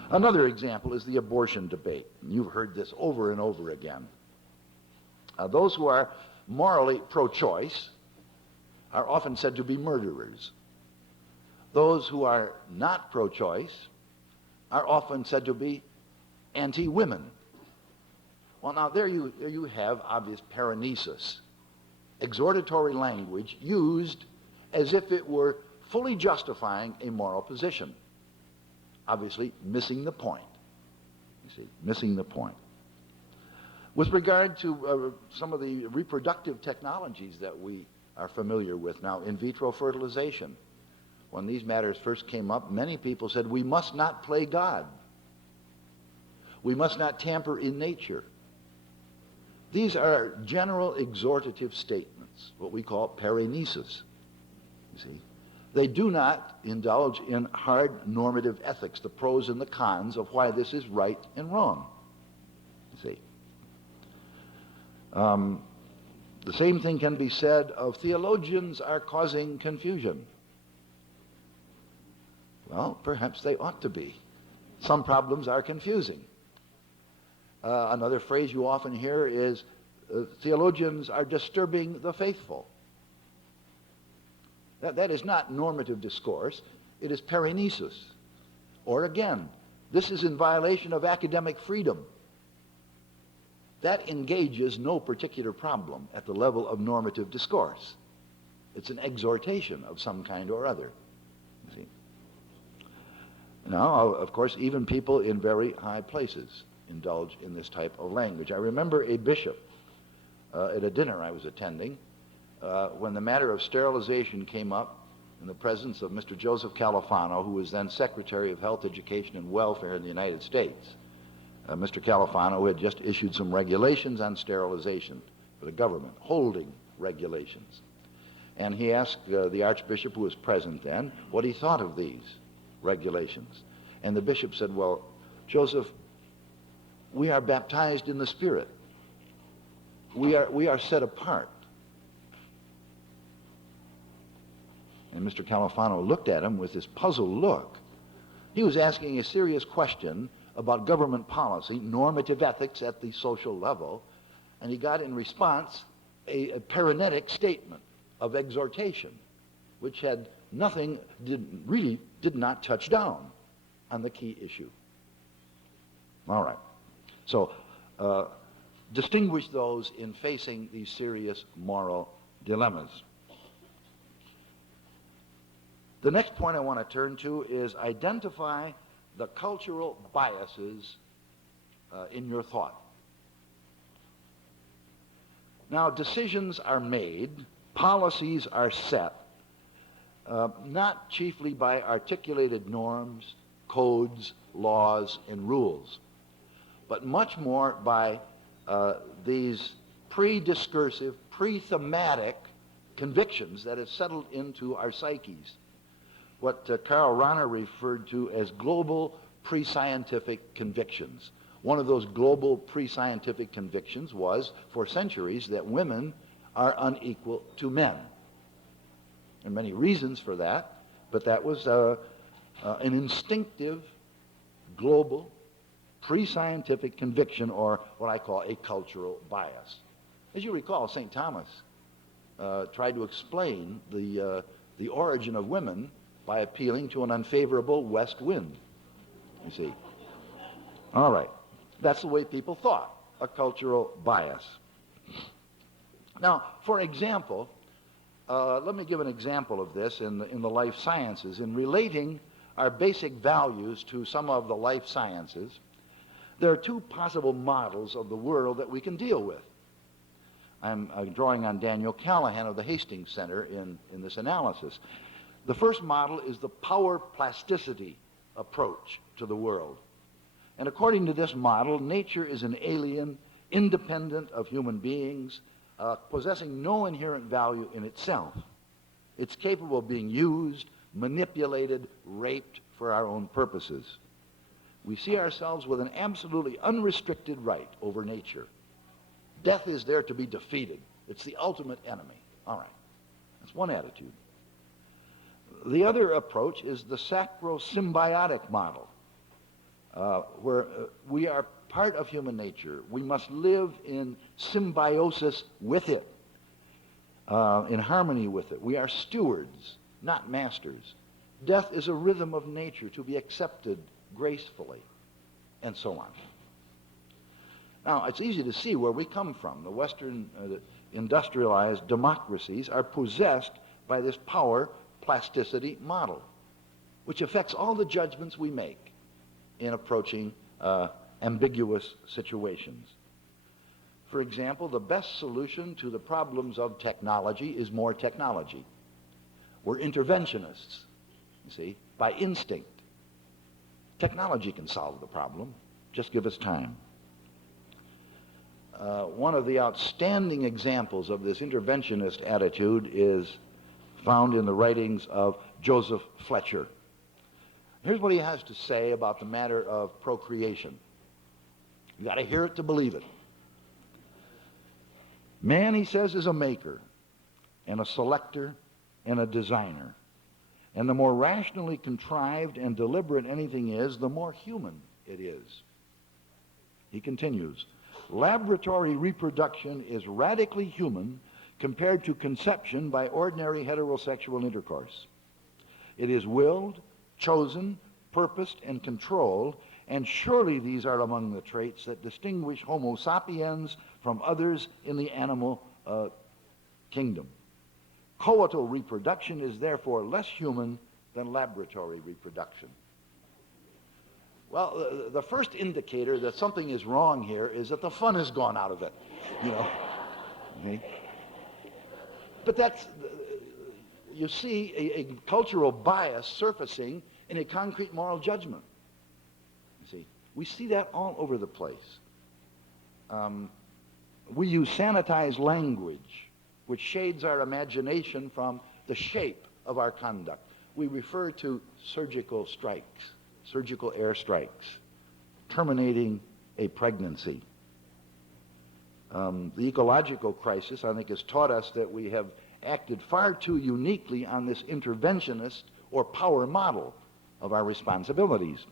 Another example is the abortion debate. You've heard this over and over again. Those who are morally pro-choice are often said to be murderers. Those who are not pro-choice are often said to be anti-women. Well, now there you have obvious paranesis, exhortatory language used as if it were fully justifying a moral position. Obviously, missing the point. You see, missing the point. With regard to some of the reproductive technologies that we are familiar with now, in vitro fertilization, when these matters first came up, many people said, we must not play God. We must not tamper in nature. These are general exhortative statements, what we call paranesis. You see, they do not indulge in hard normative ethics, the pros and the cons of why this is right and wrong. You see, the same thing can be said of theologians are causing confusion. Well, perhaps they ought to be. Some problems are confusing. Another phrase you often hear is theologians are disturbing the faithful. That is not normative discourse. It is paranesis. Or again, this is in violation of academic freedom. That engages no particular problem at the level of normative discourse. It's an exhortation of some kind or other. You see. Now, of course, even people in very high places indulge in this type of language. I remember a bishop at a dinner I was attending when the matter of sterilization came up in the presence of Mr. Joseph Califano, who was then Secretary of Health, Education, and Welfare in the United States. Mr. Califano had just issued some regulations on sterilization for the government, holding regulations. And he asked the Archbishop, who was present then, what he thought of these regulations. And the bishop said, well, Joseph, we are baptized in the Spirit. We are set apart. And Mr. Califano looked at him with this puzzled look. He was asking a serious question about government policy, normative ethics at the social level, and he got in response a paranetic statement of exhortation, which had nothing, did not touch down on the key issue. All right. So, distinguish those in facing these serious moral dilemmas. The next point I want to turn to is identify the cultural biases in your thought. Now, decisions are made, policies are set, not chiefly by articulated norms, codes, laws, and rules, but much more by these pre-discursive, pre-thematic convictions that have settled into our psyches. What Karl Rahner referred to as global pre-scientific convictions. One of those global pre-scientific convictions was, for centuries, that women are unequal to men. There are many reasons for that, but that was an instinctive, global, pre-scientific conviction, or what I call a cultural bias. As you recall, St. Thomas tried to explain the origin of women by appealing to an unfavorable west wind. you see. All right. That's the way people thought, a cultural bias. Now, for example, let me give an example of this in the life sciences. In relating our basic values to some of the life sciences, there are two possible models of the world that we can deal with. I'm drawing on Daniel Callahan of the Hastings Center in this analysis. The first model is the power plasticity approach to the world. And according to this model, nature is an alien, independent of human beings, possessing no inherent value in itself. It's capable of being used, manipulated, raped for our own purposes. We see ourselves with an absolutely unrestricted right over nature. Death is there to be defeated. It's the ultimate enemy. All right. That's one attitude. The other approach is the sacro-symbiotic model, where we are part of human nature. We must live in symbiosis with it, in harmony with it. We are stewards, not masters. Death is a rhythm of nature to be accepted gracefully, and so on. Now, it's easy to see where we come from. The Western industrialized democracies are possessed by this power plasticity model, which affects all the judgments we make in approaching ambiguous situations. For example, the best solution to the problems of technology is more technology. We're interventionists, you see, by instinct. Technology can solve the problem. Just give us time. One of the outstanding examples of this interventionist attitude is found in the writings of Joseph Fletcher. Here's what he has to say about the matter of procreation. You got to hear it to believe it. Man, he says, is a maker and a selector and a designer. And the more rationally contrived and deliberate anything is, the more human it is. He continues, laboratory reproduction is radically human compared to conception by ordinary heterosexual intercourse. It is willed, chosen, purposed, and controlled, and surely these are among the traits that distinguish Homo sapiens from others in the animal kingdom. Coital reproduction is therefore less human than laboratory reproduction. Well, the first indicator that something is wrong here is that the fun has gone out of it, you know. Okay? But that's, you see, a cultural bias surfacing in a concrete moral judgment. You see, we see that all over the place. We use sanitized language, which shades our imagination from the shape of our conduct. We refer to surgical strikes, surgical airstrikes, terminating a pregnancy. The ecological crisis, I think, has taught us that we have acted far too uniquely on this interventionist or power model of our responsibilities,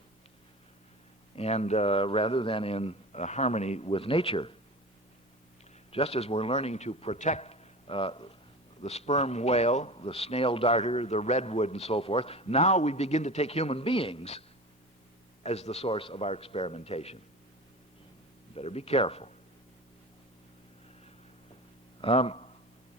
and rather than in harmony with nature. Just as we're learning to protect the sperm whale, the snail darter, the redwood, and so forth, now we begin to take human beings as the source of our experimentation. Better be careful.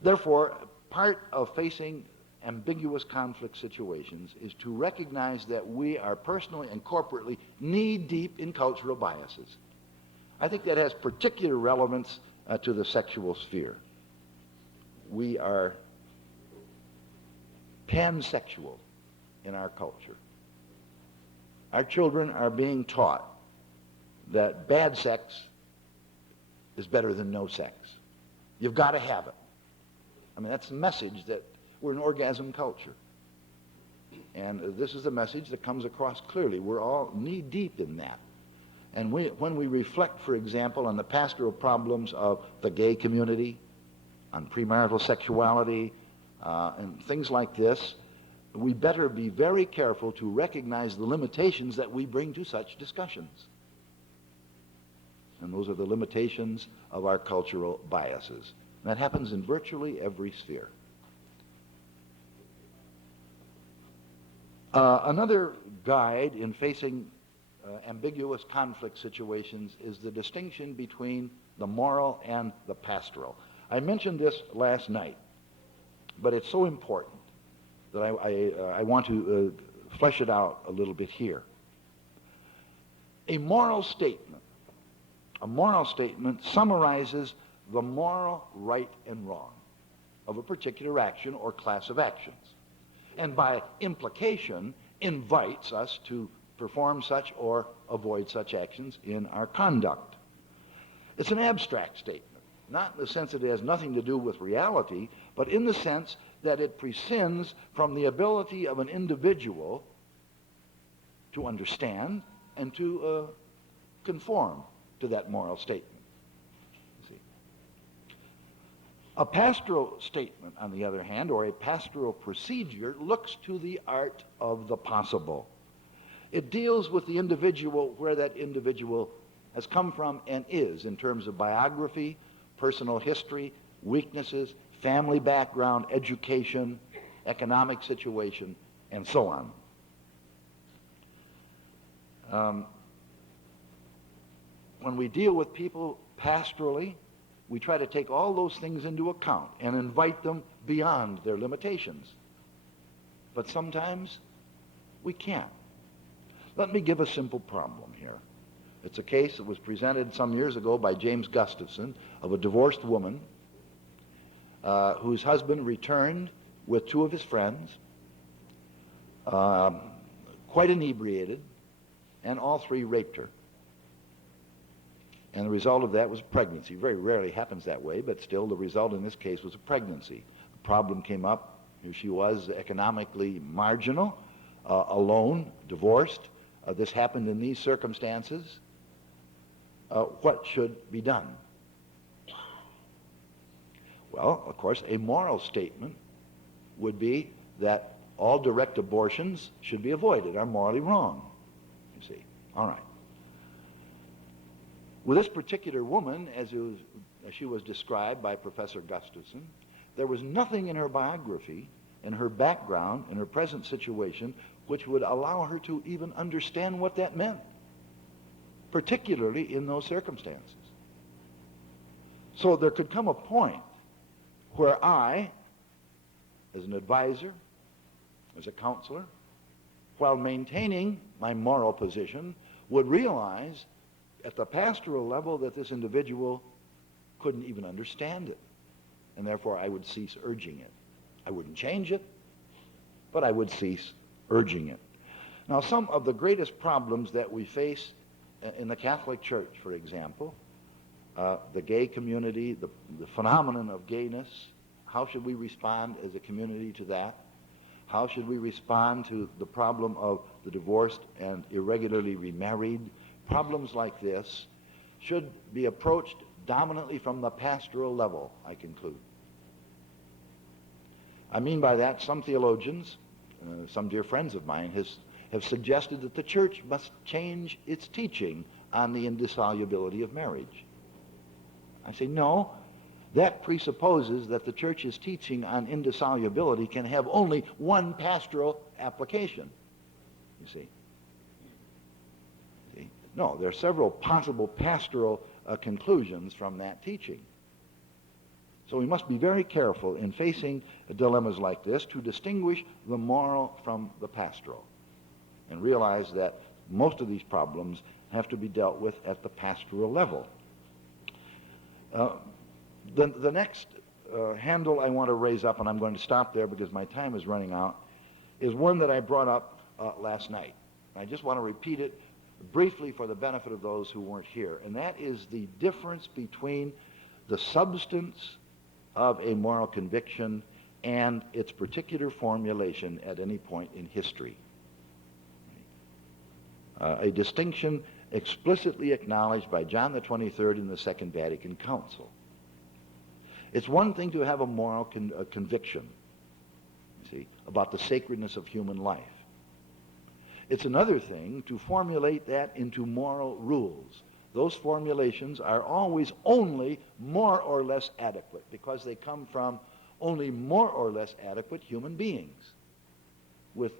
Therefore, part of facing ambiguous conflict situations is to recognize that we are personally and corporately knee-deep in cultural biases. I think that has particular relevance to the sexual sphere. We are pansexual in our culture. Our children are being taught that bad sex is better than no sex. You've got to have it. I mean, that's the message that we're an orgasm culture. And this is the message that comes across clearly. We're all knee-deep in that. And when we reflect, for example, on the pastoral problems of the gay community, on premarital sexuality, and things like this, we better be very careful to recognize the limitations that we bring to such discussions. And those are the limitations of our cultural biases. And that happens in virtually every sphere. Another guide in facing ambiguous conflict situations is the distinction between the moral and the pastoral. I mentioned this last night, but it's so important that I want to flesh it out a little bit here. A moral statement summarizes the moral right and wrong of a particular action or class of actions, and by implication invites us to perform such or avoid such actions in our conduct. It's an abstract statement, not in the sense that it has nothing to do with reality, but in the sense that it prescinds from the ability of an individual to understand and to conform to that moral statement. See? A pastoral statement, on the other hand, or a pastoral procedure, looks to the art of the possible. It deals with the individual where that individual has come from and is in terms of biography, personal history, weaknesses, family background, education, economic situation, and so on. When we deal with people pastorally, we try to take all those things into account and invite them beyond their limitations. But sometimes we can't. Let me give a simple problem here. It's a case that was presented some years ago by James Gustafson of a divorced woman whose husband returned with two of his friends, quite inebriated, and all three raped her. And the result of that was pregnancy. Very rarely happens that way, but still the result in this case was a pregnancy. The problem came up. Here she was, economically marginal, alone, divorced. This happened in these circumstances. What should be done? Well, of course, a moral statement would be that all direct abortions should be avoided, are morally wrong, you see. All right. With this particular woman, as she was described by Professor Gustafson, there was nothing in her biography, in her background, in her present situation, which would allow her to even understand what that meant, particularly in those circumstances. So there could come a point where I, as an advisor, as a counselor, while maintaining my moral position, would realize at the pastoral level that this individual couldn't even understand it, and therefore I would cease urging it. I wouldn't change it, but I would cease urging it. Now, some of the greatest problems that we face in the Catholic Church, for example, the gay community, the phenomenon of gayness, how should we respond as a community to that? How should we respond to the problem of the divorced and irregularly remarried? Problems like this should be approached dominantly from the pastoral level, I conclude. I mean by that, some theologians, some dear friends of mine, have suggested that the church must change its teaching on the indissolubility of marriage. I say, no, that presupposes that the church's teaching on indissolubility can have only one pastoral application, you see. No, there are several possible pastoral conclusions from that teaching. So we must be very careful in facing dilemmas like this to distinguish the moral from the pastoral and realize that most of these problems have to be dealt with at the pastoral level. The next handle I want to raise up, and I'm going to stop there because my time is running out, is one that I brought up last night. I just want to repeat it briefly for the benefit of those who weren't here, and that is the difference between the substance of a moral conviction and its particular formulation at any point in history. A distinction explicitly acknowledged by John the 23rd in the Second Vatican Council. It's one thing to have a moral conviction, you see, about the sacredness of human life. It's another thing to formulate that into moral rules. Those formulations are always only more or less adequate because they come from only more or less adequate human beings. with,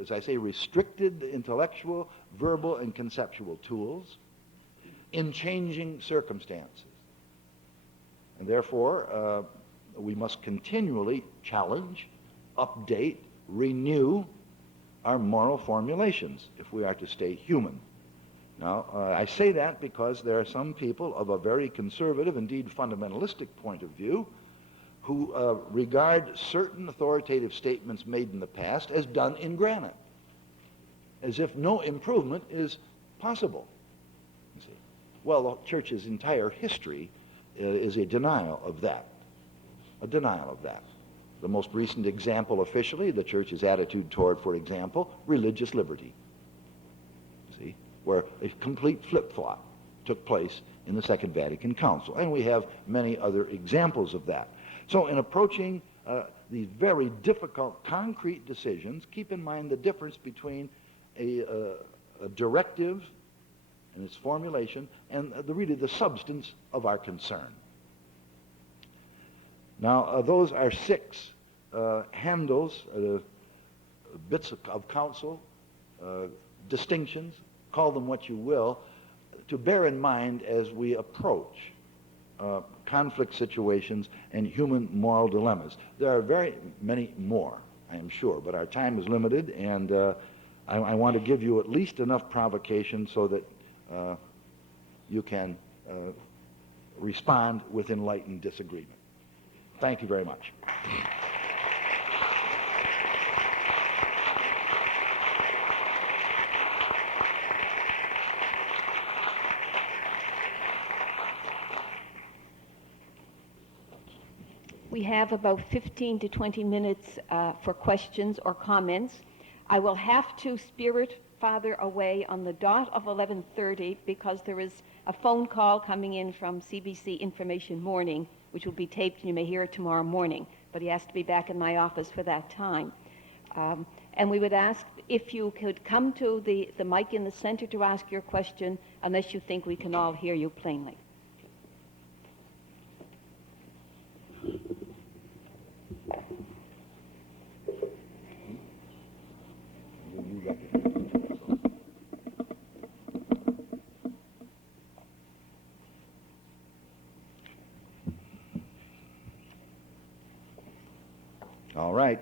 as I say, restricted intellectual, verbal, and conceptual tools in changing circumstances. And therefore, we must continually challenge, update, renew our moral formulations if we are to stay human. Now, I say that because there are some people of a very conservative, indeed fundamentalistic point of view, who regard certain authoritative statements made in the past as done in granite, as if no improvement is possible. You see. Well, the church's entire history is a denial of that, a denial of that. The most recent example officially, the church's attitude toward, for example, religious liberty. See, where a complete flip-flop took place in the Second Vatican Council. And we have many other examples of that. So in approaching these very difficult, concrete decisions, keep in mind the difference between a directive and its formulation and really the substance of our concern. Now, those are 6 handles, bits of counsel, distinctions, call them what you will, to bear in mind as we approach conflict situations and human moral dilemmas. There are very many more, I am sure, but our time is limited, and I want to give you at least enough provocation so that you can respond with enlightened disagreement. Thank you very much. We have about 15 to 20 minutes for questions or comments. I will have to spirit Father away on the dot of 11:30 because there is a phone call coming in from CBC Information Morning, which will be taped and you may hear it tomorrow morning, but he has to be back in my office for that time. And we would ask if you could come to the mic in the center to ask your question, unless you think we can all hear you plainly. All right.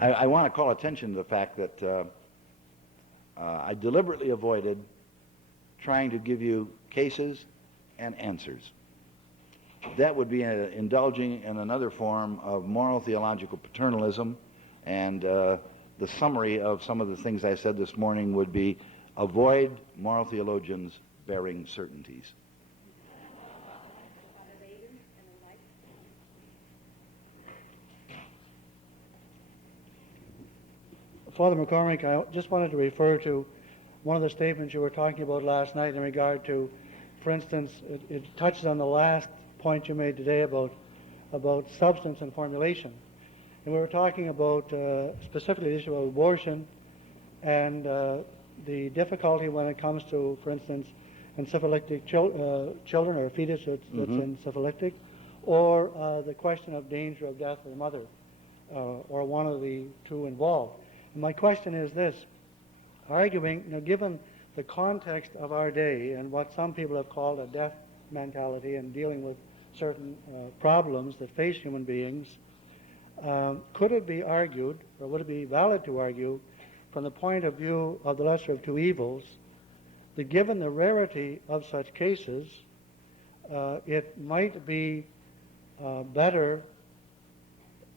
I want to call attention to the fact that I deliberately avoided trying to give you cases and answers. That would be indulging in another form of moral theological paternalism, and the summary of some of the things I said this morning would be avoid moral theologians bearing certainties. Father McCormick, I just wanted to refer to one of the statements you were talking about last night in regard to, for instance, it touches on the last point you made today about substance and formulation. And we were talking about specifically the issue of abortion and the difficulty when it comes to, for instance, encephalitic children or fetus that's encephalitic, or the question of danger of death of the mother, or one of the two involved. And my question is this: arguing, given the context of our day and what some people have called a death mentality and dealing with certain problems that face human beings, could it be argued, or would it be valid to argue, from the point of view of the lesser of two evils, that given the rarity of such cases, it might be better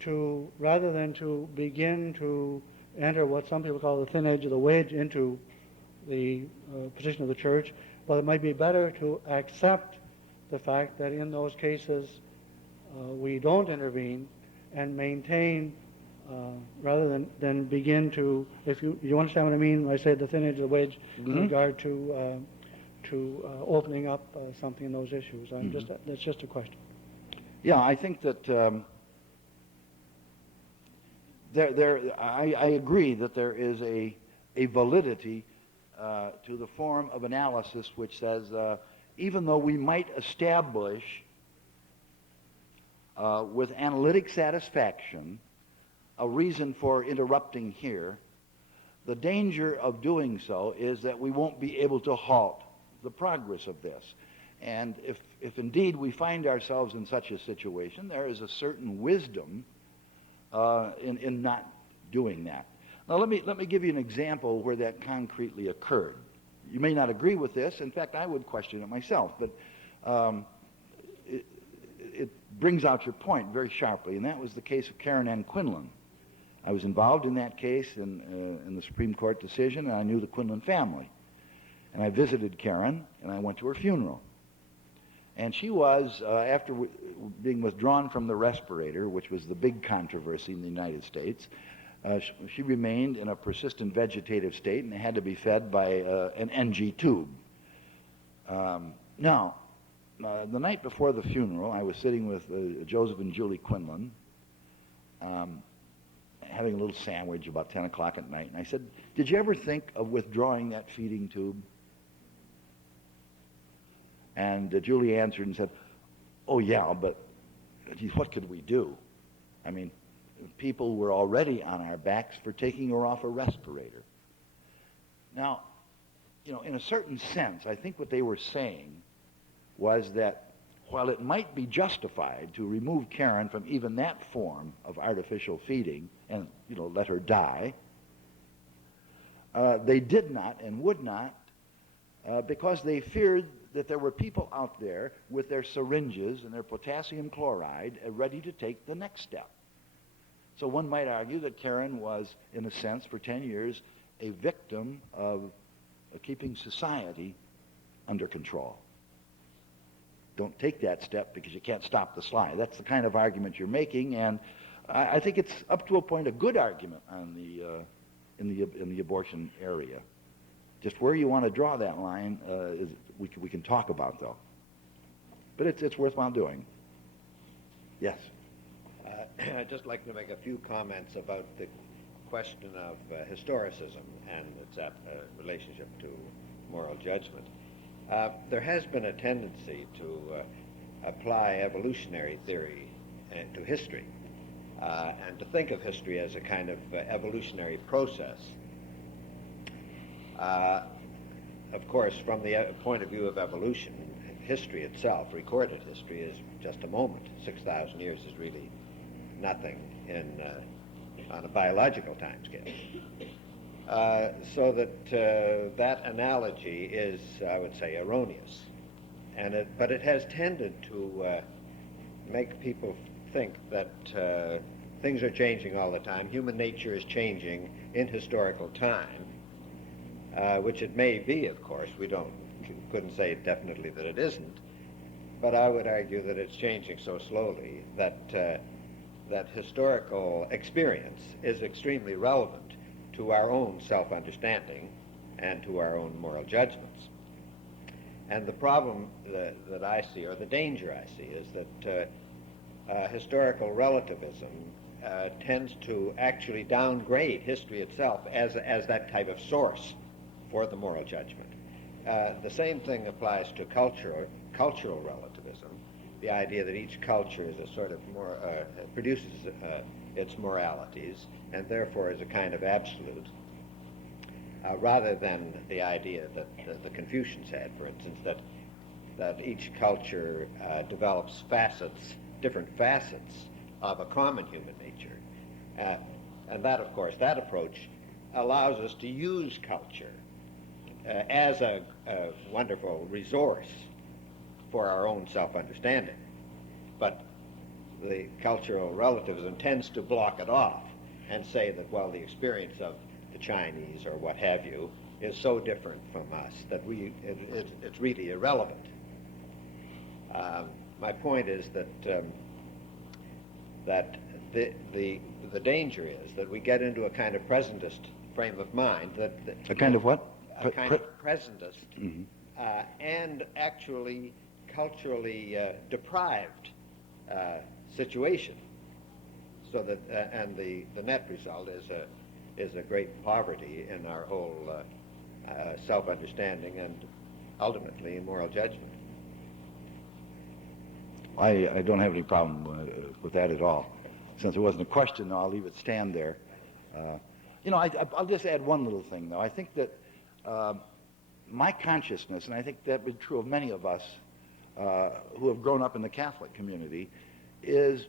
to, rather than to begin to enter what some people call the thin edge of the wedge into the position of the church, but it might be better to accept the fact that in those cases we don't intervene and maintain, rather than begin to, if you understand what I mean when I say the thin edge of the wedge in regard to opening up something in those issues. That's just a question. Yeah, I think that I agree that there is a validity to the form of analysis which says even though we might establish with analytic satisfaction a reason for interrupting here, the danger of doing so is that we won't be able to halt the progress of this. And if indeed we find ourselves in such a situation, there is a certain wisdom in not doing that. Now let me give you an example where that concretely occurred. You may not agree with this. In fact, I would question it myself, but it brings out your point very sharply, and that was the case of Karen Ann Quinlan. I was involved in that case in the Supreme Court decision, and I knew the Quinlan family. And I visited Karen, and I went to her funeral. And she was, after being withdrawn from the respirator, which was the big controversy in the United States, she remained in a persistent vegetative state, and had to be fed by an NG tube. Now, the night before the funeral, I was sitting with Joseph and Julie Quinlan, having a little sandwich about 10 o'clock at night, and I said, "Did you ever think of withdrawing that feeding tube?" And Julie answered and said, "Oh yeah, but geez, what could we do? I mean, people were already on our backs for taking her off a respirator." Now, you know, in a certain sense, I think what they were saying was that while it might be justified to remove Karen from even that form of artificial feeding and, you know, let her die, they did not and would not because they feared that there were people out there with their syringes and their potassium chloride ready to take the next step. So one might argue that Karen was, in a sense, for 10 years, a victim of keeping society under control. Don't take that step because you can't stop the slide. That's the kind of argument you're making, and I think it's up to a point a good argument on in the abortion area. Just where you want to draw that line we can talk about, though. But it's worthwhile doing. Yes. I'd just like to make a few comments about the question of historicism and its relationship to moral judgment. There has been a tendency to apply evolutionary theory to history and to think of history as a kind of evolutionary process. Of course, from the point of view of evolution, history itself, recorded history, is just a moment. 6,000 years is really nothing on a biological time scale. So that that analogy is, I would say, erroneous, but it has tended to make people think that things are changing all the time. Human nature is changing in historical time, which it may be, of course. We couldn't say definitely that it isn't, but I would argue that it's changing so slowly that that historical experience is extremely relevant to our own self-understanding and to our own moral judgments. And the problem that I see, or the danger I see, is that historical relativism tends to actually downgrade history itself as that type of source for the moral judgment. The same thing applies to cultural relativism, the idea that each culture is a sort of produces its moralities and therefore is a kind of absolute, rather than the idea that the Confucians had, for instance, that each culture develops different facets of a common human nature. And that, of course, that approach allows us to use culture as a wonderful resource for our own self-understanding. But the cultural relativism tends to block it off and say that, well, the experience of the Chinese or what have you is so different from us that it's really irrelevant. My point is that the danger is that we get into a kind of presentist frame of mind A kind of what? A kind of presentist, mm-hmm. And actually culturally deprived situation, so that and the net result is a great poverty in our whole self-understanding and ultimately in moral judgment. I don't have any problem with that at all. Since it wasn't a question, I'll leave it stand there. I'll just add one little thing, though. I think that my consciousness, and I think that would be true of many of us who have grown up in the Catholic community, is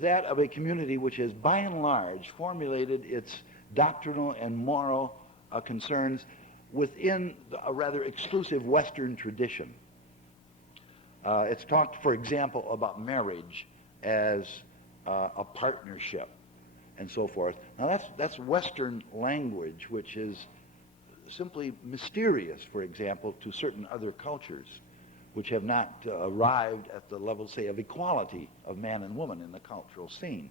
that of a community which has, by and large, formulated its doctrinal and moral concerns within a rather exclusive Western tradition. It's talked, for example, about marriage as a partnership and so forth. Now that's Western language, which is simply mysterious, for example, to certain other cultures which have not arrived at the level, say, of equality of man and woman in the cultural scene.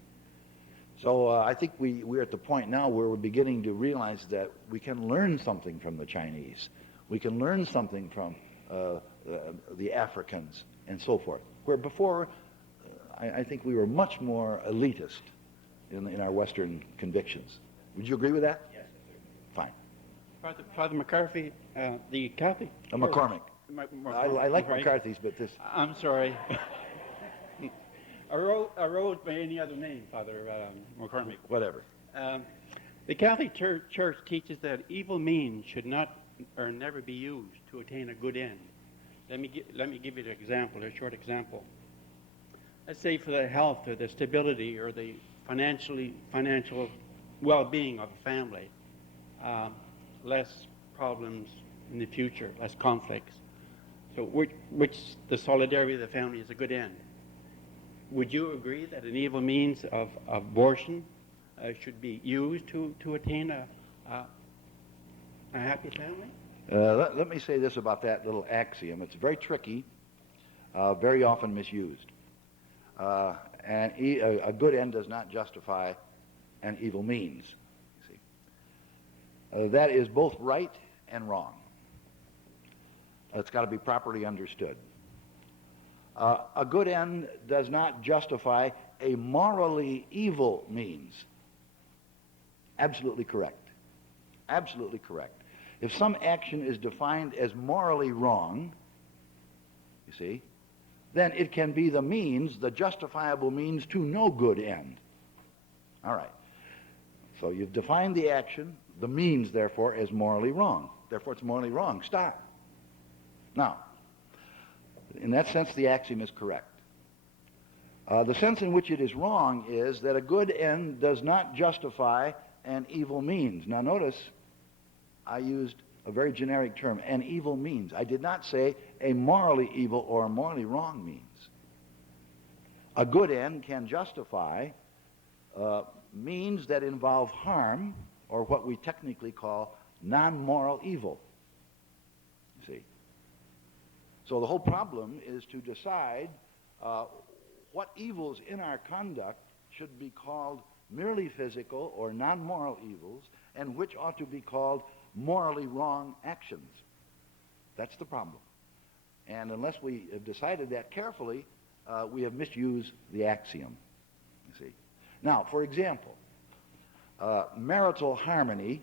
So I think we're at the point now where we're beginning to realize that we can learn something from the Chinese. We can learn something from the Africans and so forth. Where before, I think we were much more elitist in our Western convictions. Would you agree with that? Yes, sir. Fine. Father McCarthy, the Catholic... McCormick. I like right. McCarthy's, but this... I'm sorry. Arose by any other name, Father McCormick. Whatever. The Catholic Church teaches that evil means should not or never be used to attain a good end. Let me give you an example, a short example. Let's say for the health or the stability or the financial well-being of a family, less problems in the future, less conflicts. So which the solidarity of the family is a good end. Would you agree that an evil means of abortion should be used to attain a happy family? Let me say this about that little axiom. It's very tricky, very often misused. And a good end does not justify an evil means. See, that is both right and wrong. It's got to be properly understood. A good end does not justify a morally evil means. Absolutely correct. Absolutely correct. If some action is defined as morally wrong, you see, then it can be the means, the justifiable means to no good end. All right. So you've defined the action, the means, therefore, as morally wrong. Therefore, it's morally wrong. Stop. Now, in that sense, the axiom is correct. The sense in which it is wrong is that a good end does not justify an evil means. Now, notice I used a very generic term, an evil means. I did not say a morally evil or a morally wrong means. A good end can justify means that involve harm, or what we technically call non-moral evil. You see? So the whole problem is to decide what evils in our conduct should be called merely physical or non-moral evils, and which ought to be called morally wrong actions. That's the problem. And unless we have decided that carefully, we have misused the axiom, you see. Now, for example, marital harmony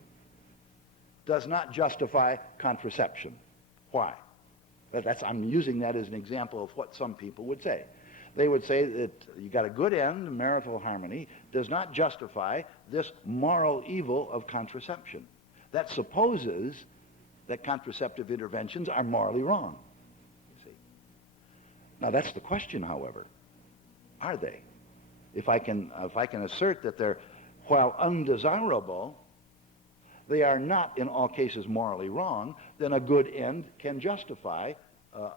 does not justify contraception. Why? I'm using that as an example of what some people would say. They would say that you got a good end, marital harmony, does not justify this moral evil of contraception. That supposes that contraceptive interventions are morally wrong. You see. Now that's the question, however. Are they? If I can assert that they're, while undesirable, they are not in all cases morally wrong, then a good end can justify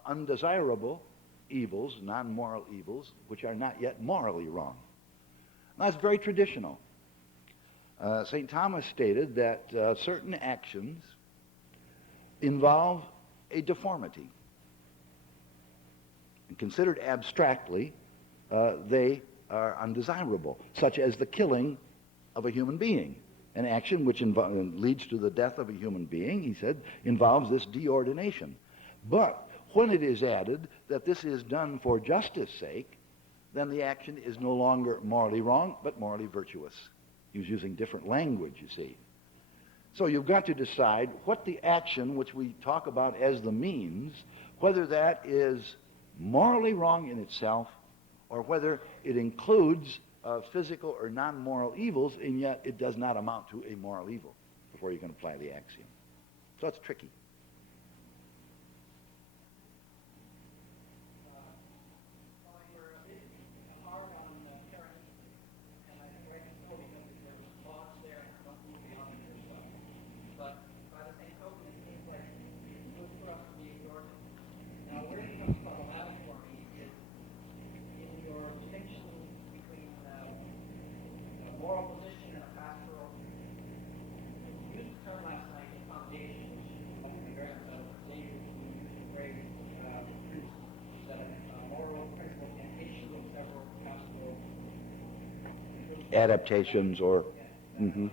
undesirable evils, non-moral evils, which are not yet morally wrong. Now, that's very traditional. St. Thomas stated that certain actions involve a deformity. And considered abstractly, they are undesirable, such as the killing of a human being. An action which leads to the death of a human being, he said, involves this deordination. But when it is added that this is done for justice' sake, then the action is no longer morally wrong, but morally virtuous. He was using different language, you see. So you've got to decide what the action which we talk about as the means, whether that is morally wrong in itself, or whether it includes physical or non-moral evils, and yet it does not amount to a moral evil before you can apply the axiom. So it's tricky. Adaptations or... Mm-hmm.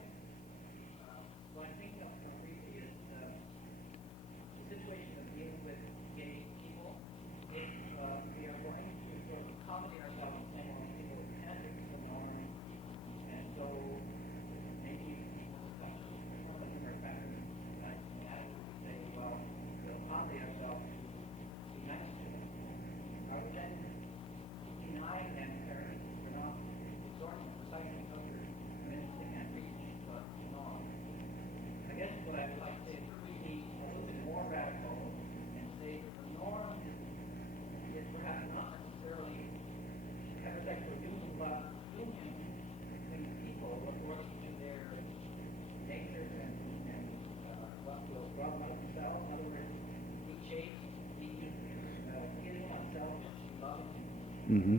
Mm-hmm.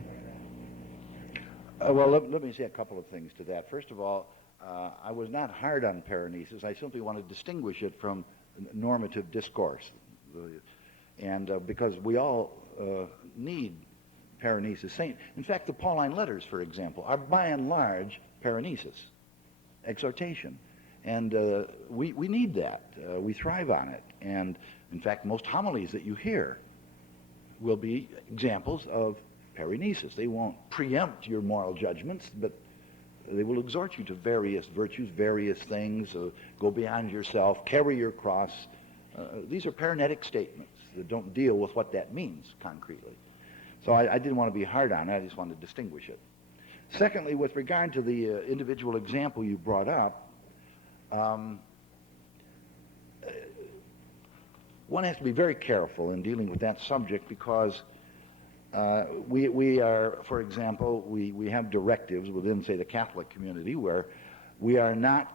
Well, let me say a couple of things to that. First of all, I was not hard on paranesis. I simply want to distinguish it from normative discourse. And because we all need paranesis. In fact, the Pauline letters, for example, are by and large paranesis, exhortation. And we need that. We thrive on it. And in fact, most homilies that you hear will be examples of paranesis. They won't preempt your moral judgments, but they will exhort you to various virtues, various things, go beyond yourself, carry your cross. These are paranetic statements that don't deal with what that means concretely. So I didn't want to be hard on it. I just wanted to distinguish it. Secondly, with regard to the individual example you brought up, one has to be very careful in dealing with that subject because we are, for example, we have directives within, say, the Catholic community where we are not,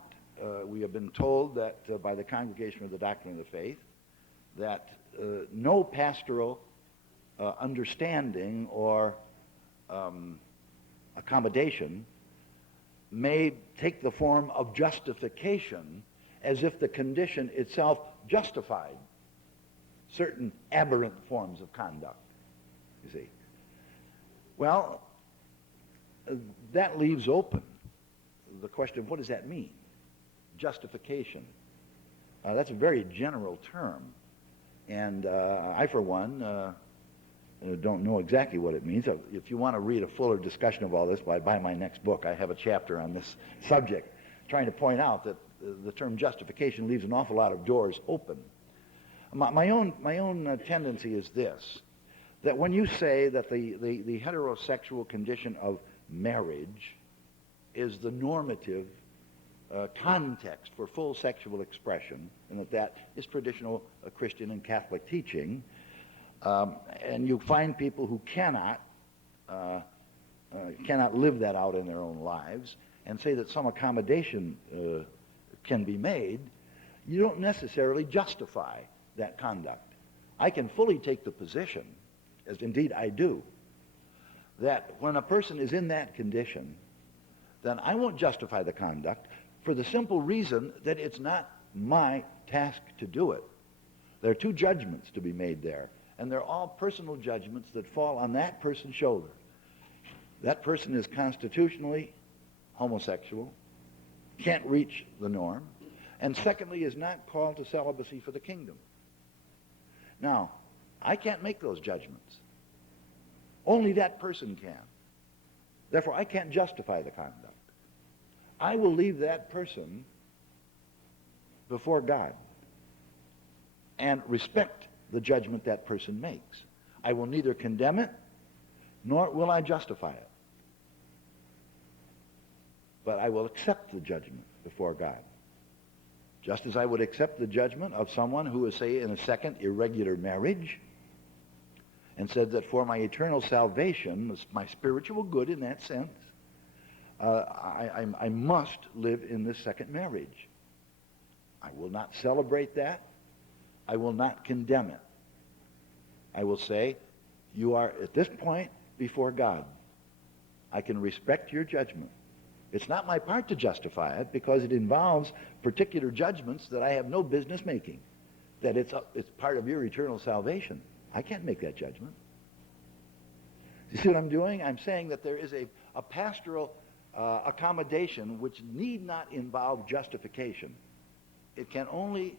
we have been told that by the Congregation of the Doctrine of the Faith that no pastoral understanding or accommodation may take the form of justification as if the condition itself justified certain aberrant forms of conduct, you see. Well, that leaves open the question of what does that mean? Justification. That's a very general term. And I, for one, don't know exactly what it means. If you want to read a fuller discussion of all this, buy my next book. I have a chapter on this subject, trying to point out that the term justification leaves an awful lot of doors open. My own tendency is this, that when you say that the heterosexual condition of marriage is the normative context for full sexual expression, and that is traditional Christian and Catholic teaching, and you find people who cannot live that out in their own lives, and say that some accommodation can be made, you don't necessarily justify that conduct. I can fully take the position, as indeed I do, that when a person is in that condition, then I won't justify the conduct for the simple reason that it's not my task to do it. There are two judgments to be made there, and they're all personal judgments that fall on that person's shoulder. That person is constitutionally homosexual, can't reach the norm, and secondly is not called to celibacy for the kingdom. Now, I can't make those judgments. Only that person can. Therefore, I can't justify the conduct. I will leave that person before God and respect the judgment that person makes. I will neither condemn it, nor will I justify it. But I will accept the judgment before God. Just as I would accept the judgment of someone who is, say, in a second irregular marriage, and said that for my eternal salvation, my spiritual good in that sense, I must live in this second marriage. I will not celebrate that. I will not condemn it. I will say, you are at this point before God. I can respect your judgment. It's not my part to justify it because it involves particular judgments that I have no business making. That it's part of your eternal salvation. I can't make that judgment. You see what I'm doing? I'm saying that there is a pastoral accommodation which need not involve justification. It can only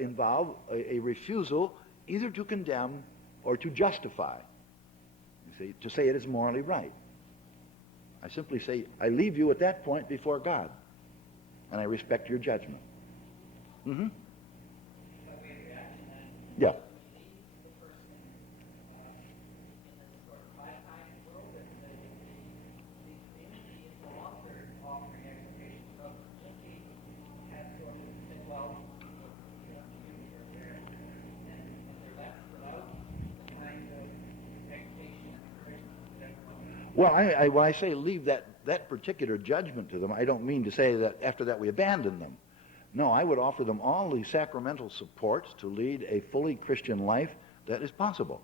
involve a refusal either to condemn or to justify. You see, to say it is morally right. I simply say, I leave you at that point before God, and I respect your judgment. Mm-hmm. Yeah. Well, when I say leave that particular judgment to them, I don't mean to say that after that we abandon them. No, I would offer them all the sacramental supports to lead a fully Christian life that is possible,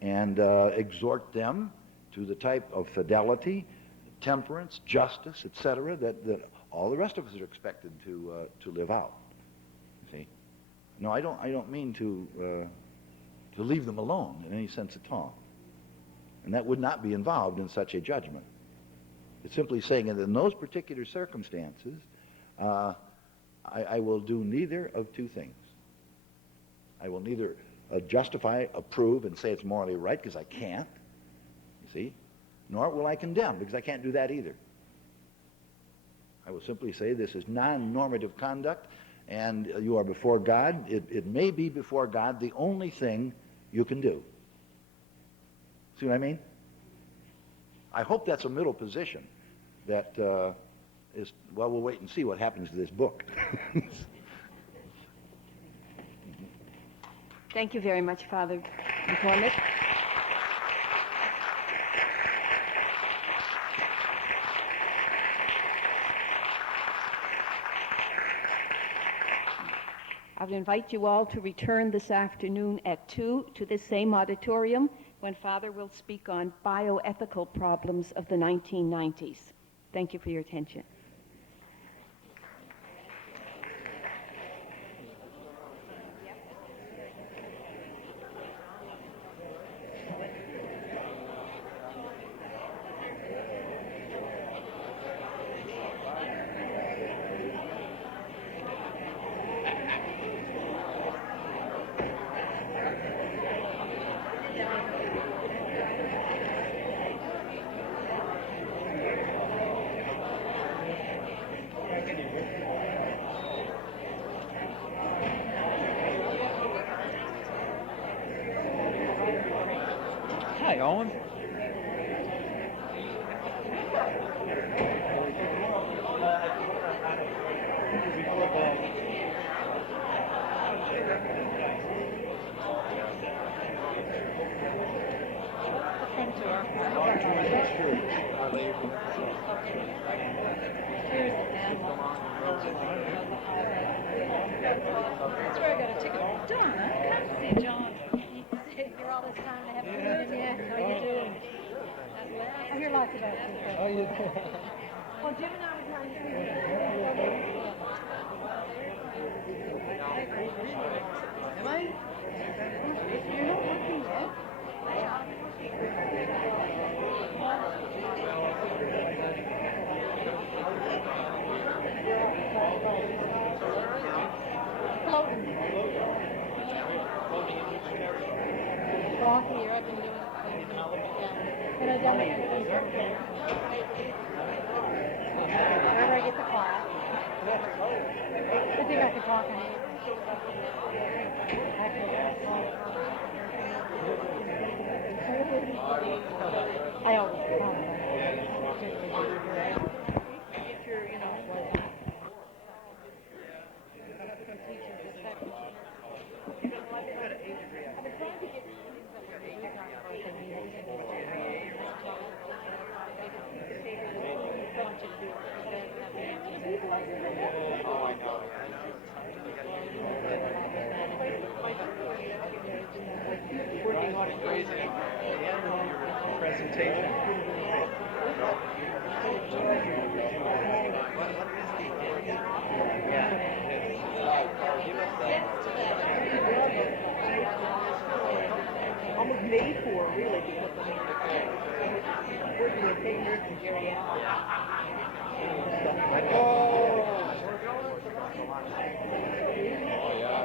and exhort them to the type of fidelity, temperance, justice, etc., that all the rest of us are expected to live out. You see? No, I don't mean to leave them alone in any sense at all. And that would not be involved in such a judgment. It's simply saying that in those particular circumstances, I will do neither of two things. I will neither justify, approve, and say it's morally right, because I can't, you see, nor will I condemn, because I can't do that either. I will simply say this is non-normative conduct, and you are before God. It may be before God the only thing you can do. See what I mean? I hope that's a middle position that is, well, we'll wait and see what happens to this book. Thank you very much, Father McCormick. I would invite you all to return this afternoon at 2 to this same auditorium when Father will speak on bioethical problems of the 1990s. Thank you for your attention. Hi, Owen. That's where I got a ticket. Donna, come see John. You're here all this time to have met him yet. How you doing? I hear lots about you. How you doing? Well, Jim and I were trying to Am I? You're not working yet? Walk here, I've been doing it. Yeah. And I've done it. Wherever I get the class. I think I could talk on it. I always get home. Get your, Working on it crazy. At the end of your presentation. almost made for, really, because working with papers and geriatrics.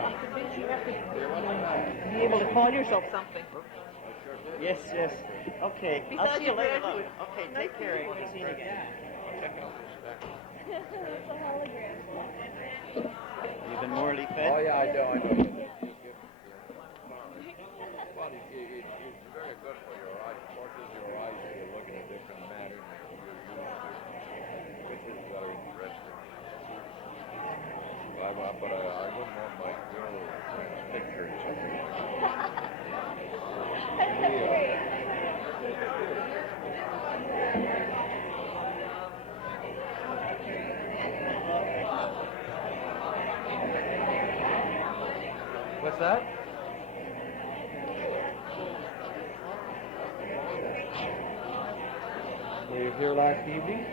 I'm convinced you have to be able to call yourself something. Yes, yes. Okay. I'll Besides see you your later. graduate. Okay, take care. Ain't gonna see you again. It's a hologram. You been morally fed? Oh, yeah, I know. Well, it's very good for your eyes. Forces your eyes to look in a different manner than you're used to, which is very interesting. But I wouldn't want my girl picture or something like that. What's that? Were you here last evening?